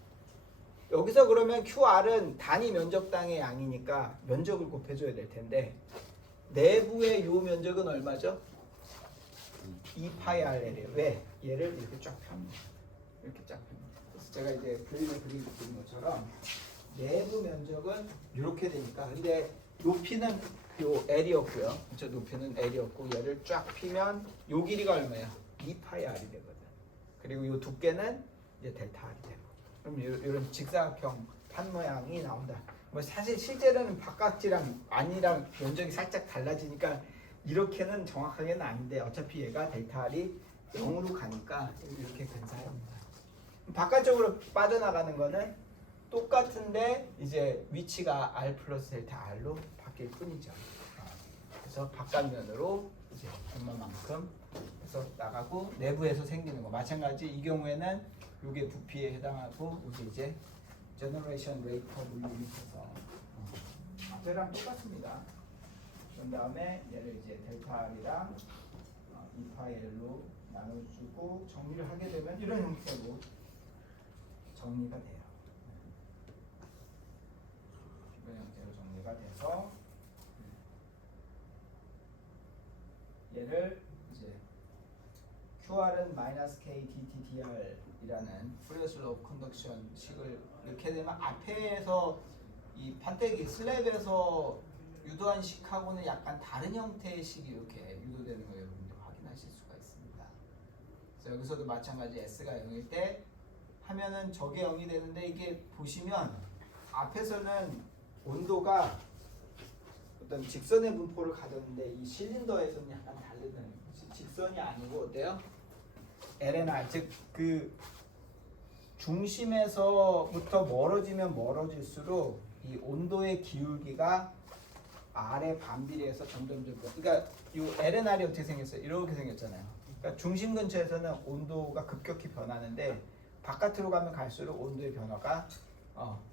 여기서 그러면 QR은 단위 면적당의 양이니까 면적을 곱해줘야 될 텐데 내부의 요 면적은 얼마죠? 2πRL이에요. 왜? 얘를 이렇게 쫙 펴니다. 이렇게 쫙 펴니다. 그래서 제가 이제 그림을 그린 것처럼 내부 면적은 이렇게 되니까 근데 높이는 요 L이었고요. 저 높이는 L이었고 얘를 쫙 피면 요 길이가 얼마야? 2πR이 되거든. 그리고 요 두께는 이제 델타 R이 되고. 그럼 이런 직사각형 판 모양이 나온다. 뭐 사실 실제로는 바깥이랑 안이랑 면적이 살짝 달라지니까 이렇게는 정확하게는 아닌데 어차피 얘가 델타 R이 0으로 가니까 이렇게 근사합니다. 바깥쪽으로 빠져나가는 거는 똑같은데 이제 위치가 R 플러스 델타 R로 바뀔 뿐이죠. 그래서 바깥면으로 이제 얼마만큼 해서 나가고 내부에서 생기는 거 마찬가지 이 경우에는 이게 부피에 해당하고 이게 이제 제너레이션 레이트 퍼 밀리미터에서 앞에랑 똑같습니다. 그런 다음에 얘를 이제 델타 R이랑 2πL로 나눠주고 정리를 하게 되면 이런 형태로 정리가 돼요. 이런 형태로 정리가 돼서 얘를 이제 QR은 -K DTDR이라는 프리어스 로우 컨덕션 식을 이렇게 되면 앞에서 이 판때기 슬랩에서 유도한 식하고는 약간 다른 형태의 식이 이렇게 유도되는 거 여러분들 확인하실 수가 있습니다. 그래서 여기서도 마찬가지 S가 0일 때 하면은 저게 0이 되는데 이게 보시면 앞에서는 온도가 어떤 직선의 분포를 가졌는데 이 실린더에서는 약간 다르다는 거지. 직선이 아니고 어때요? LNR 즉 그 중심에서부터 멀어지면 멀어질수록 이 온도의 기울기가 R에 반비례해서 점점 그러니까 이 LNR이 어떻게 생겼어요? 이렇게 생겼잖아요. 그러니까 중심 근처에서는 온도가 급격히 변하는데 바깥으로 가면 갈수록 온도의 변화가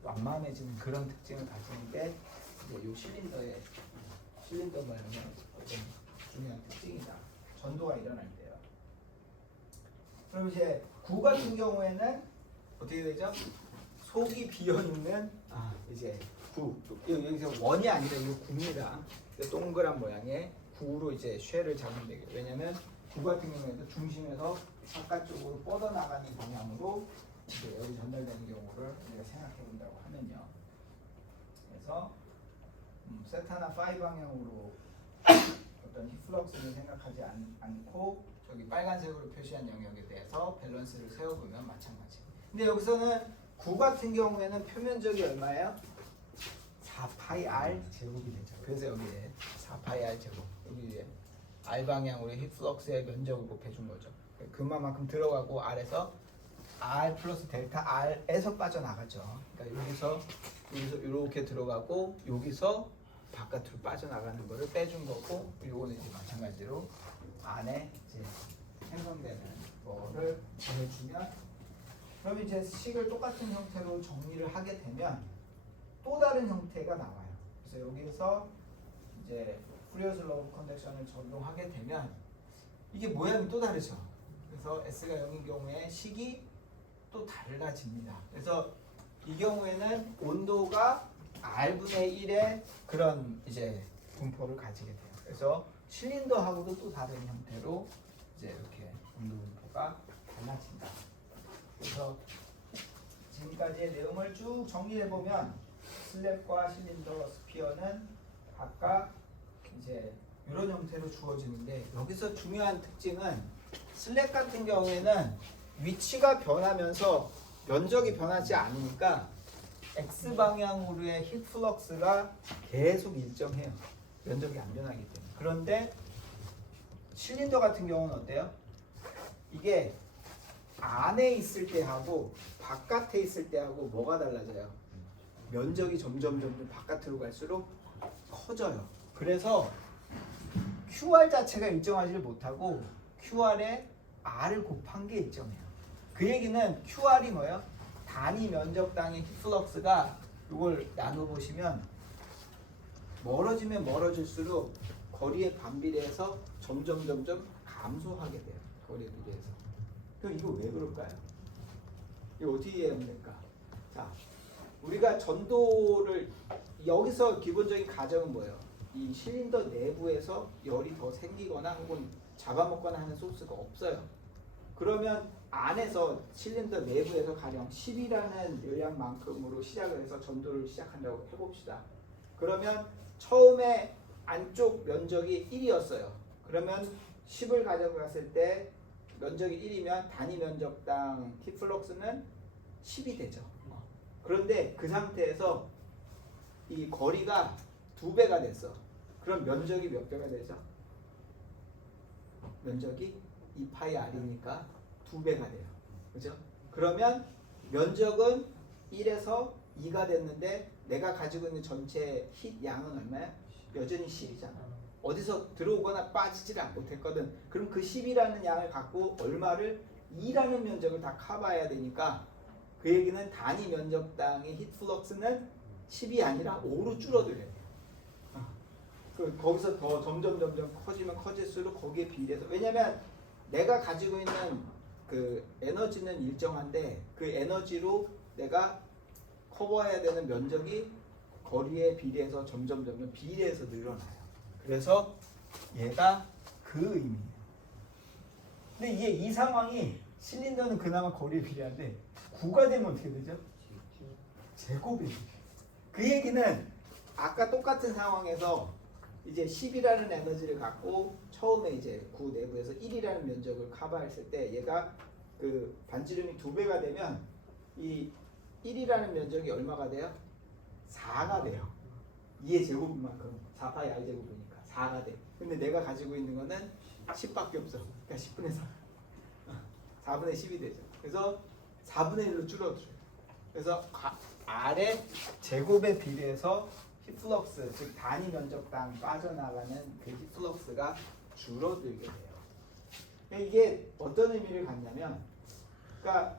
완만해지는 그런 특징을 가지는 게 이제 이 실린더의 실린더 모양의 어떤 중요한 특징이다. 전도가 일어날 때요. 그럼 이제 구 같은 경우에는 어떻게 되죠? 속이 비어 있는 이제 구 여기서 원이 아니라 이거 구입니다. 동그란 모양의 구로 이제 쉘을 잡으면 되겠죠. 왜냐면 구 같은 경우에도 중심에서 바깥쪽으로 뻗어나가는 방향으로 이제 여기 전달되는 경우를 우리가 생각해 본다고 하면요. 그래서 세타나 파이 방향으로 어떤 히플럭스를 생각하지 않고 저기 빨간색으로 표시한 영역에 대해서 밸런스를 세워보면 마찬가지. 근데 여기서는 구 같은 경우에는 표면적이 얼마예요? 4파이 r 제곱이 되죠. 그래서 여기에 4파이 r 제곱 여기에 r 방향으로 히플럭스의 면적을 곱해준 거죠. 그만큼 들어가고 r에서 r 플러스 델타 r에서 빠져나가죠. 그러니까 여기서 이렇게 들어가고 여기서 바깥으로 빠져나가는 거를 빼준 거고, 이거는 이제 마찬가지로 안에 이제 생성되는 거를 보내주면, 그럼 이제 식을 똑같은 형태로 정리를 하게 되면 또 다른 형태가 나와요. 그래서 여기서 이제 푸리어스 로우 컨덕션을 적용하게 되면 이게 모양이 또 다르죠. 그래서 S가 0인 경우에 식이 또 달라집니다. 그래서 이 경우에는 온도가 R분의 1의 그런 이제 분포를 가지게 돼요. 그래서 실린더하고도 또 다른 형태로 이제 이렇게 온도 분포가 달라진다. 그래서 지금까지의 내용을 쭉 정리해 보면 슬랩과 실린더, 스피어는 각각 이제 이런 형태로 주어지는데, 여기서 중요한 특징은 슬랩 같은 경우에는 위치가 변하면서 면적이 변하지 않으니까 X 방향으로의 힐 플럭스가 계속 일정해요. 면적이 안 변하기 때문에. 그런데 실린더 같은 경우는 어때요? 이게 안에 있을 때하고 바깥에 있을 때하고 뭐가 달라져요? 면적이 점점 바깥으로 갈수록 커져요. 그래서 QR 자체가 일정하지 못하고 QR에 R을 곱한 게 일정해요. 그 얘기는 QR이 뭐예요? 단위 면적당의 히플럭스가 이걸 나눠보시면 멀어지면 멀어질수록 거리에 반비례해서 점점 감소하게 돼요. 거리에 비례해서. 그럼 이거 왜 그럴까요? 이거 어떻게 이해하면 될까? 자, 우리가 전도를 여기서 기본적인 가정은 뭐예요? 이 실린더 내부에서 열이 더 생기거나 혹은 잡아먹거나 하는 소스가 없어요. 그러면 안에서 실린더 내부에서 가령 10이라는 열량만큼으로 시작을 해서 전도를 시작한다고 해봅시다. 그러면 처음에 안쪽 면적이 1이었어요. 그러면 10을 가져갔을 때 면적이 1이면 단위 면적당 히플럭스는 10이 되죠. 그런데 그 상태에서 이 거리가 2배가 됐어. 그럼 면적이 몇 배가 되죠? 면적이 2파이 r이니까 2배가 돼요. 그죠? 그러면 면적은 1에서 2가 됐는데 내가 가지고 있는 전체 힛 양은 얼마야? 여전히 10이잖아. 어디서 들어오거나 빠지지를 못했거든. 그럼 그 10이라는 양을 갖고 얼마를 2라는 면적을 다 커버해야 되니까, 그 얘기는 단위 면적당의 힛 플럭스는 10이 아니라 5로 줄어들어요. 거기서 더 점점 커지면 커질수록 거기에 비례해서, 왜냐면 내가 가지고 있는 그 에너지는 일정한데 그 에너지로 내가 커버해야 되는 면적이 거리에 비례해서 점점 비례해서 늘어나요. 그래서 얘가 그 의미예요. 근데 이게 이 상황이 실린더는 그나마 거리에 비례한데 9가 되면 어떻게 되죠? 제곱이 되죠. 그 얘기는 아까 똑같은 상황에서 이제 10이라는 에너지를 갖고 처음에 이제 구 내부에서 1이라는 면적을 커버했을 때 얘가 그 반지름이 2배가 되면 이 1이라는 면적이 얼마가 돼요? 4가 돼요. 2의 제곱인 만큼 4파이 r 제곱이니까 4가 돼. 근데 내가 가지고 있는 거는 10밖에 없어. 그러니까 10분의 4. 4분의 10이 되죠. 그래서 4분의 1로 줄어들어요. 그래서 R의 제곱에 비례해서 히플럭스, 즉 단위 면적당 빠져나가는 그 히플럭스가 줄어들게 돼요. 이게 어떤 의미를 갖냐면, 그러니까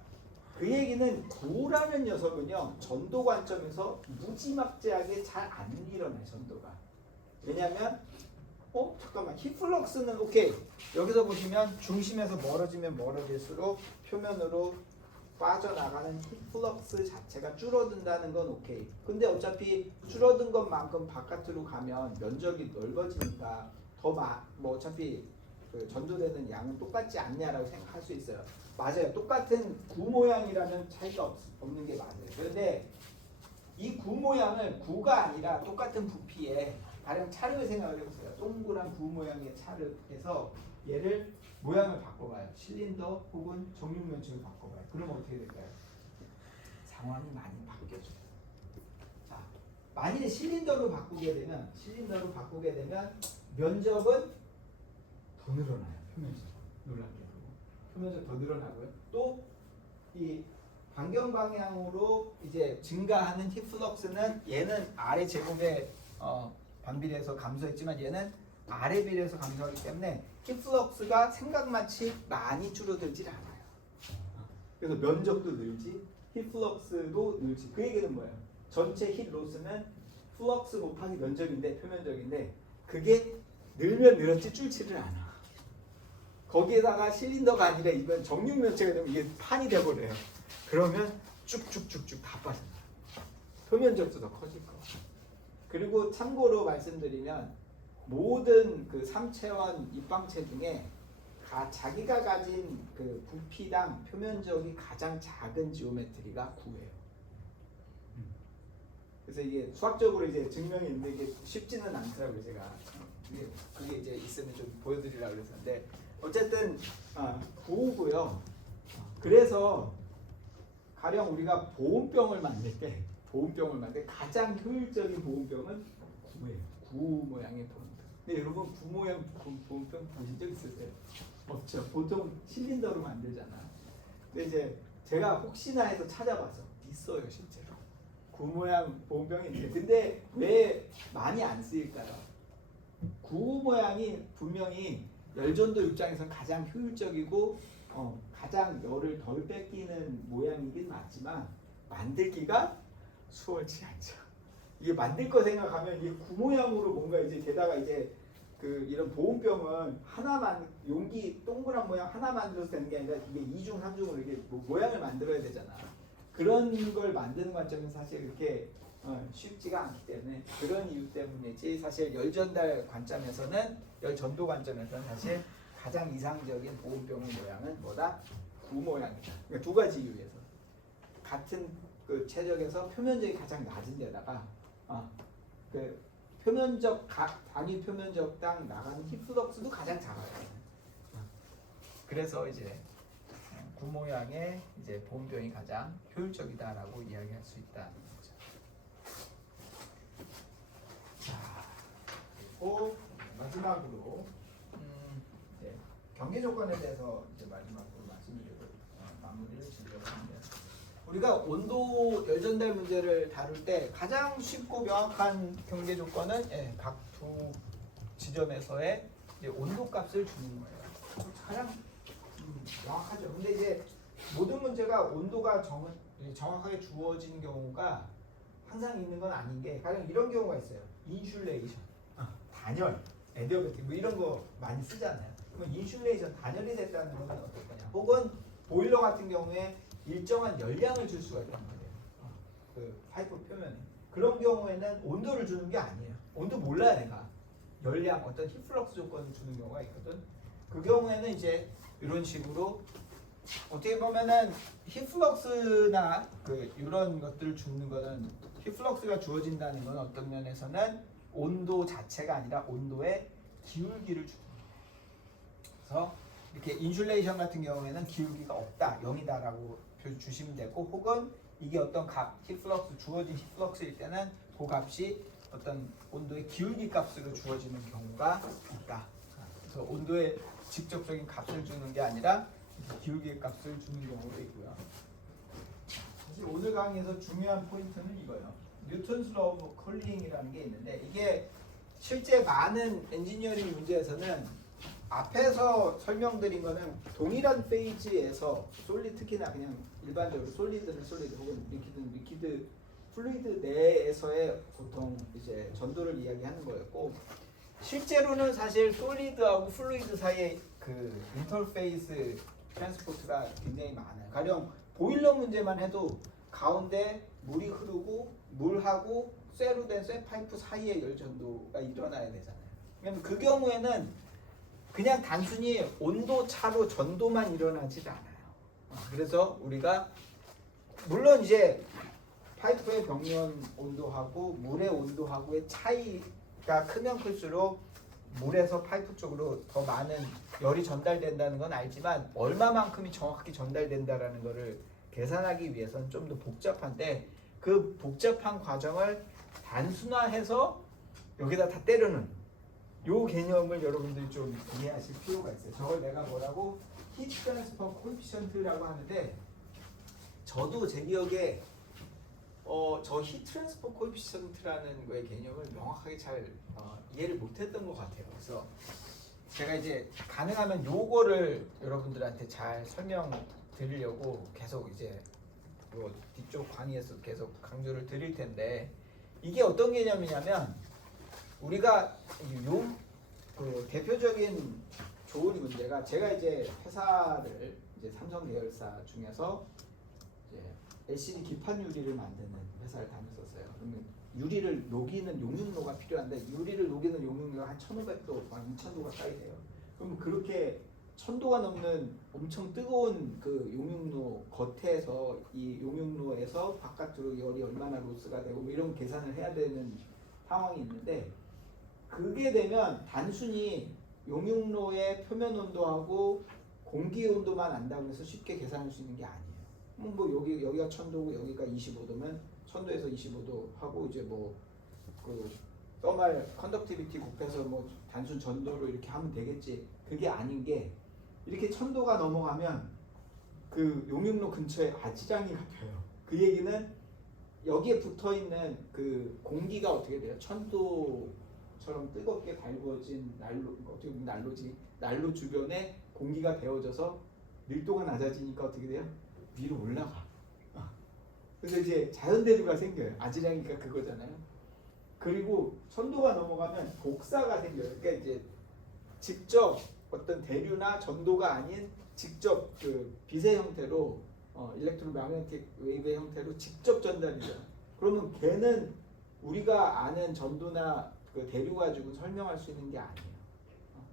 그 얘기는 구라는 녀석은요 전도 관점에서 무지막지하게 잘 안 일어나요. 전도가 왜냐면 잠깐만 힙플럭스는 오케이. 여기서 보시면 중심에서 멀어지면 멀어질수록 표면으로 빠져나가는 힙플럭스 자체가 줄어든다는 건 오케이. 근데 어차피 줄어든 것만큼 바깥으로 가면 면적이 넓어지니까 뭐 어차피 그 전도되는 양은 똑같지 않냐라고 생각할 수 있어요. 맞아요. 똑같은 구 모양이라면 차이가 없는 게 맞아요. 그런데 이 구 모양을 구가 아니라 똑같은 부피에 가령 차를 생각을 해보세요. 동그란 구 모양의 차를 해서 얘를 모양을 바꿔봐요. 실린더 혹은 정육면체로 바꿔봐요. 그러면 어떻게 될까요? 상황이 많이 바뀌어져요. 자, 만일에 실린더로 바꾸게 되면 면적은 더 늘어나요. 표면적. 놀랍게도. 표면적 더 늘어나고요. 또 이 반경 방향으로 이제 증가하는 힙플럭스는 얘는 아래 제곱에 반비례해서 감소했지만 얘는 아래 비례해서 감소하기 때문에 힙플럭스가 생각만치 많이 줄어들질 않아요. 그래서 면적도 늘지 힙플럭스도 늘지. 그 얘기는 뭐예요? 전체 힙 로스는 플럭스 곱하기 면적인데 표면적인데 그게 늘면 늘었지 줄지를 않아. 거기에다가 실린더가 아니라 이건 정육면체가 되면 이게 판이 돼버려요. 그러면 쭉쭉쭉쭉 다 빠져나요. 표면적도 더 커질 거. 그리고 참고로 말씀드리면 모든 그 삼체원 입방체 중에 자기가 가진 그 부피당 표면적이 가장 작은 지오메트리가 9예요. 그래서 이게 수학적으로 이제 증명이 있는데 이게 쉽지는 않더라고요. 제가 그게 이제 있으면 좀 보여드리려고 그랬었는데 어쨌든 9고요. 그래서 가령 우리가 보온병을 만들 때 가장 효율적인 보온병은 9예요. 9 모양의 보온병. 근데 여러분 9 모양 보온병 보신 적 있으세요? 없죠. 보통 실린더로 만들잖아. 근데 이제 제가 혹시나 해서 찾아봐서 있어요 실제로. 9 모양 보온병이 있는데 근데 왜 많이 안 쓰일까요? 9 모양이 분명히 열전도 입장에서 가장 효율적이고 가장 열을 덜 뺏기는 모양이긴 맞지만 만들기가 수월치 않죠. 이게 만들 거 생각하면 이게 9 모양으로 뭔가 이제 게다가 이제 그 이런 보온병은 하나만 용기 동그란 모양 하나 만들어서 되는 게 아니라 이게 2중 3중으로 이렇게 모양을 만들어야 되잖아. 그런 걸 만드는 관점은 사실 그렇게 쉽지가 않기 때문에 그런 이유 때문이지 사실 열 전달 관점에서는 열 전도 관점에서는 사실 가장 이상적인 보온병의 모양은 뭐다? 9 모양이다. 그러니까 두 가지 이유에서 같은 그 체적에서 표면적이 가장 낮은 데다가 그 표면적 단위 표면적당 나가는 힙플럭스도 가장 작아요. 그래서 이제 9 모양의 이제 보온병이 가장 효율적이다라고 이야기할 수 있다는 거죠. 자, 그리고 마지막으로 이제 경계 조건에 대해서 이제 마지막으로 말씀드리고 마무리를 지으려고 합니다. 우리가 온도 열전달 문제를 다룰 때 가장 쉽고 명확한 경계 조건은 각 두 지점에서의 이제 온도 값을 주는 거예요. 가장 명확하죠. 근데 이제 모든 문제가 온도가 정확하게 주어진 경우가 항상 있는 건 아닌 게 가령 이런 경우가 있어요. 인슐레이션, 단열, 애디어베틱 뭐 이런 거 많이 쓰잖아요. 그러면 인슐레이션 단열이 됐다는 건 어떨 거냐? 혹은 보일러 같은 경우에 일정한 열량을 줄 수가 있단 말이에요. 그 파이프 표면에. 그런 경우에는 온도를 주는 게 아니에요. 온도 몰라야 내가. 열량, 어떤 힙플럭스 조건을 주는 경우가 있거든. 그 경우에는 이제 이런 식으로 어떻게 보면은 힙플럭스나 그 이런 것들을 주는 거는 힙플럭스가 주어진다는 건 어떤 면에서는 온도 자체가 아니라 온도의 기울기를 주는 거예요. 그래서 이렇게 인슐레이션 같은 경우에는 기울기가 없다, 0이다라고 주시면 되고 혹은 이게 어떤 값, 힙플럭스, 주어진 힙플럭스일 때는 그 값이 어떤 온도의 기울기 값으로 주어지는 경우가 있다. 그래서 온도의 직접적인 값을 주는 게 아니라 기울기 값을 주는 경우도 있고요. 사실 오늘 강의에서 중요한 포인트는 이거예요. 뉴턴스 로 오브 쿨링이라는 게 있는데 이게 실제 많은 엔지니어링 문제에서는 앞에서 설명드린 거는 동일한 페이지에서 솔리드 특히나 그냥 일반적으로 솔리드는 솔리드 혹은 리퀴드는 리퀴드 플루이드 내에서의 보통 이제 전도를 이야기하는 거였고, 실제로는 사실 솔리드하고 플루이드 사이에 그 인터페이스 트랜스포트가 굉장히 많아요. 가령 보일러 문제만 해도 가운데 물이 흐르고 물하고 쇠로 된 쇠 파이프 사이에 열 전도가 일어나야 되잖아요. 그러면 그 경우에는 그냥 단순히 온도 차로 전도만 일어나질 않아요. 그래서 우리가 물론 이제 파이프의 벽면 온도하고 물의 온도하고의 차이가 크면 클수록 물에서 파이프 쪽으로 더 많은 열이 전달된다는 건 알지만 얼마만큼이 정확히 전달된다라는 것을 계산하기 위해서는 좀 더 복잡한데, 그 복잡한 과정을 단순화해서 여기다 다 때려는 요 개념을 여러분들이 좀 이해하실 필요가 있어요. 저걸 내가 뭐라고 히트 트랜스퍼 코에피션트라고 하는데, 저도 제 기억에 저 히트 트랜스퍼 코에피션트라는 거의 개념을 명확하게 잘 이해를 못했던 것 같아요. 그래서 제가 이제 가능하면 요거를 여러분들한테 잘 설명드리려고 계속 이제 요 뒤쪽 강의에서 계속 강조를 드릴 텐데, 이게 어떤 개념이냐면 우리가 그 대표적인 좋은 문제가, 제가 이제 회사를 이제 삼성 계열사 중에서 이제 LCD 기판 유리를 만드는 회사를 다녔었어요. 그러면 유리를 녹이는 용융로가 필요한데, 유리를 녹이는 용융로가 한 1,500도, 한 2,000도 가까이 돼요. 그럼 그렇게 1,000도가 넘는 엄청 뜨거운 그 용융로 겉에서 이 용융로에서 바깥으로 열이 얼마나 로스가 되고 이런 계산을 해야 되는 상황이 있는데, 그게 되면 단순히 용융로의 표면 온도하고 공기 온도만 안다고 해서 쉽게 계산할 수 있는 게 아니에요. 뭐 여기가 1,000도고 여기가 25도면 1,000도에서 25도 하고 이제 뭐 그 더말 컨덕티비티 곱해서 뭐 단순 전도로 이렇게 하면 되겠지. 그게 아닌 게, 이렇게 1,000도가 넘어가면 그 용융로 근처에 아지랑이 펴요. 그 얘기는 여기에 붙어 있는 그 공기가 어떻게 돼요? 1,000도처럼 뜨겁게 달구어진 난로, 어떻게 보면 난로지, 난로 주변에 공기가 데워져서 밀도가 낮아지니까 어떻게 돼요? 위로 올라가. 그래서 이제 자연 대류가 생겨요. 아지랑이가 그거잖아요. 그리고 1,000도가 넘어가면 복사가 생겨요. 그러니까 이제 직접 어떤 대류나 전도가 아닌 직접 그 빛의 형태로 일렉트로매그네틱 웨이브의 형태로 직접 전달이 돼요. 그러면 걔는 우리가 아는 전도나 그 대류 가지고 설명할 수 있는 게 아니에요.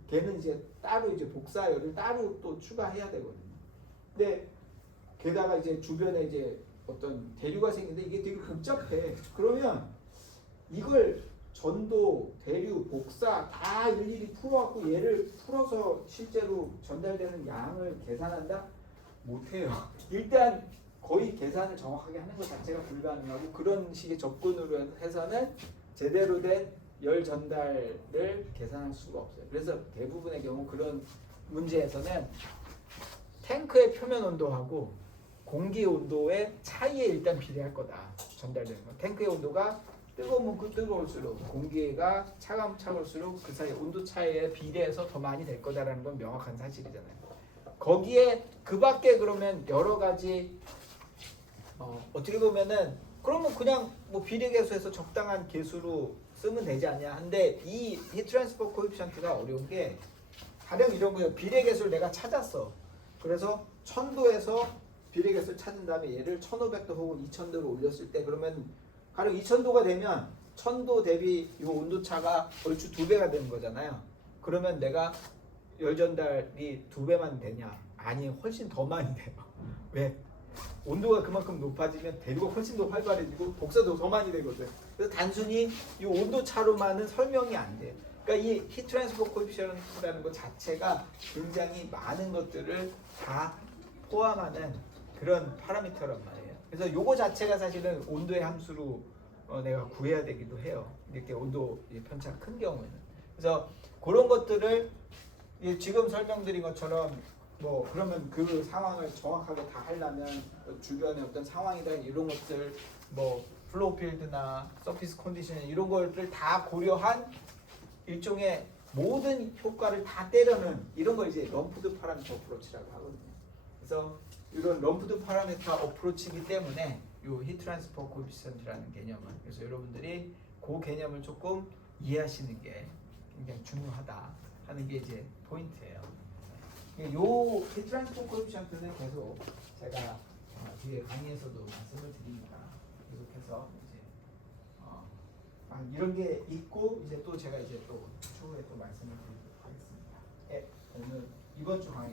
걔는 이제 따로 이제 복사열을 따로 또 추가해야 되거든요. 근데 게다가 이제 주변에 이제 어떤 대류가 생기는데 이게 되게 복잡해. 그러면 이걸 전도, 대류, 복사 다 일일이 풀어갖고 얘를 풀어서 실제로 전달되는 양을 계산한다? 못해요. 일단 거의 계산을 정확하게 하는 것 자체가 불가능하고, 그런 식의 접근으로 해서는 제대로 된 열 전달을 계산할 수가 없어요. 그래서 대부분의 경우 그런 문제에서는 탱크의 표면 온도하고 공기 온도의 차이에 일단 비례할 거다. 전달되는 거. 탱크의 온도가 뜨거우면 그 뜨거울수록, 공기가 차가우면 차가울수록 그 사이 온도 차이에 비례해서 더 많이 될 거다라는 건 명확한 사실이잖아요. 거기에 그 밖에 그러면 여러 가지 어떻게 보면은 그러면 그냥 뭐 비례계수에서 적당한 계수로 쓰면 되지 않냐 한데, 이 히트 트랜스퍼 코에피션트가 어려운 게 가령 이런 거예요. 비례계수를 내가 찾았어. 그래서 1,000도에서 비례계수를 찾은 다음에 얘를 1,500도 혹은 2,000도로 올렸을 때, 그러면 가령 2,000도가 되면 1,000도 대비 이 온도차가 얼추 2배가 되는 거잖아요. 그러면 내가 열 전달이 2배만 되냐? 아니, 훨씬 더 많이 돼요. 왜? 온도가 그만큼 높아지면 대류가 훨씬 더 활발해지고 복사도 더 많이 되거든. 그래서 단순히 이 온도 차로만은 설명이 안 돼요. 그러니까 이 히트 트랜스퍼 코에피션트라는 것 자체가 굉장히 많은 것들을 다 포함하는 그런 파라미터란 말이에요. 그래서 요거 자체가 사실은 온도의 함수로 내가 구해야 되기도 해요. 이렇게 온도 편차가 큰 경우에는. 그래서 그런 것들을 지금 설명드린 것처럼 뭐 그러면 그 상황을 정확하게 다 하려면 주변의 어떤 상황이다 이런 것들, 뭐 플로우 필드나 서피스 컨디션 이런 것들을 다 고려한 일종의 모든 효과를 다 때려는 이런 걸 이제 럼프드 파라미터 어프로치라고 하거든요. 그래서 이런 럼프드 파라미터 어프로치이기 때문에 요 히트 트랜스퍼 코에피션트라는 개념은. 그래서 여러분들이 그 개념을 조금 이해하시는 게 굉장히 중요하다 하는 게 이제 포인트예요. 요 히트 트랜스퍼 코에피션트는 계속 제가 뒤에 강의에서도 말씀을 드립니다. 계속해서 이제 이런 게 있고 이제 또 제가 이제 또 추후에 또 말씀을 드리도록 하겠습니다. 오늘 이번 주 강의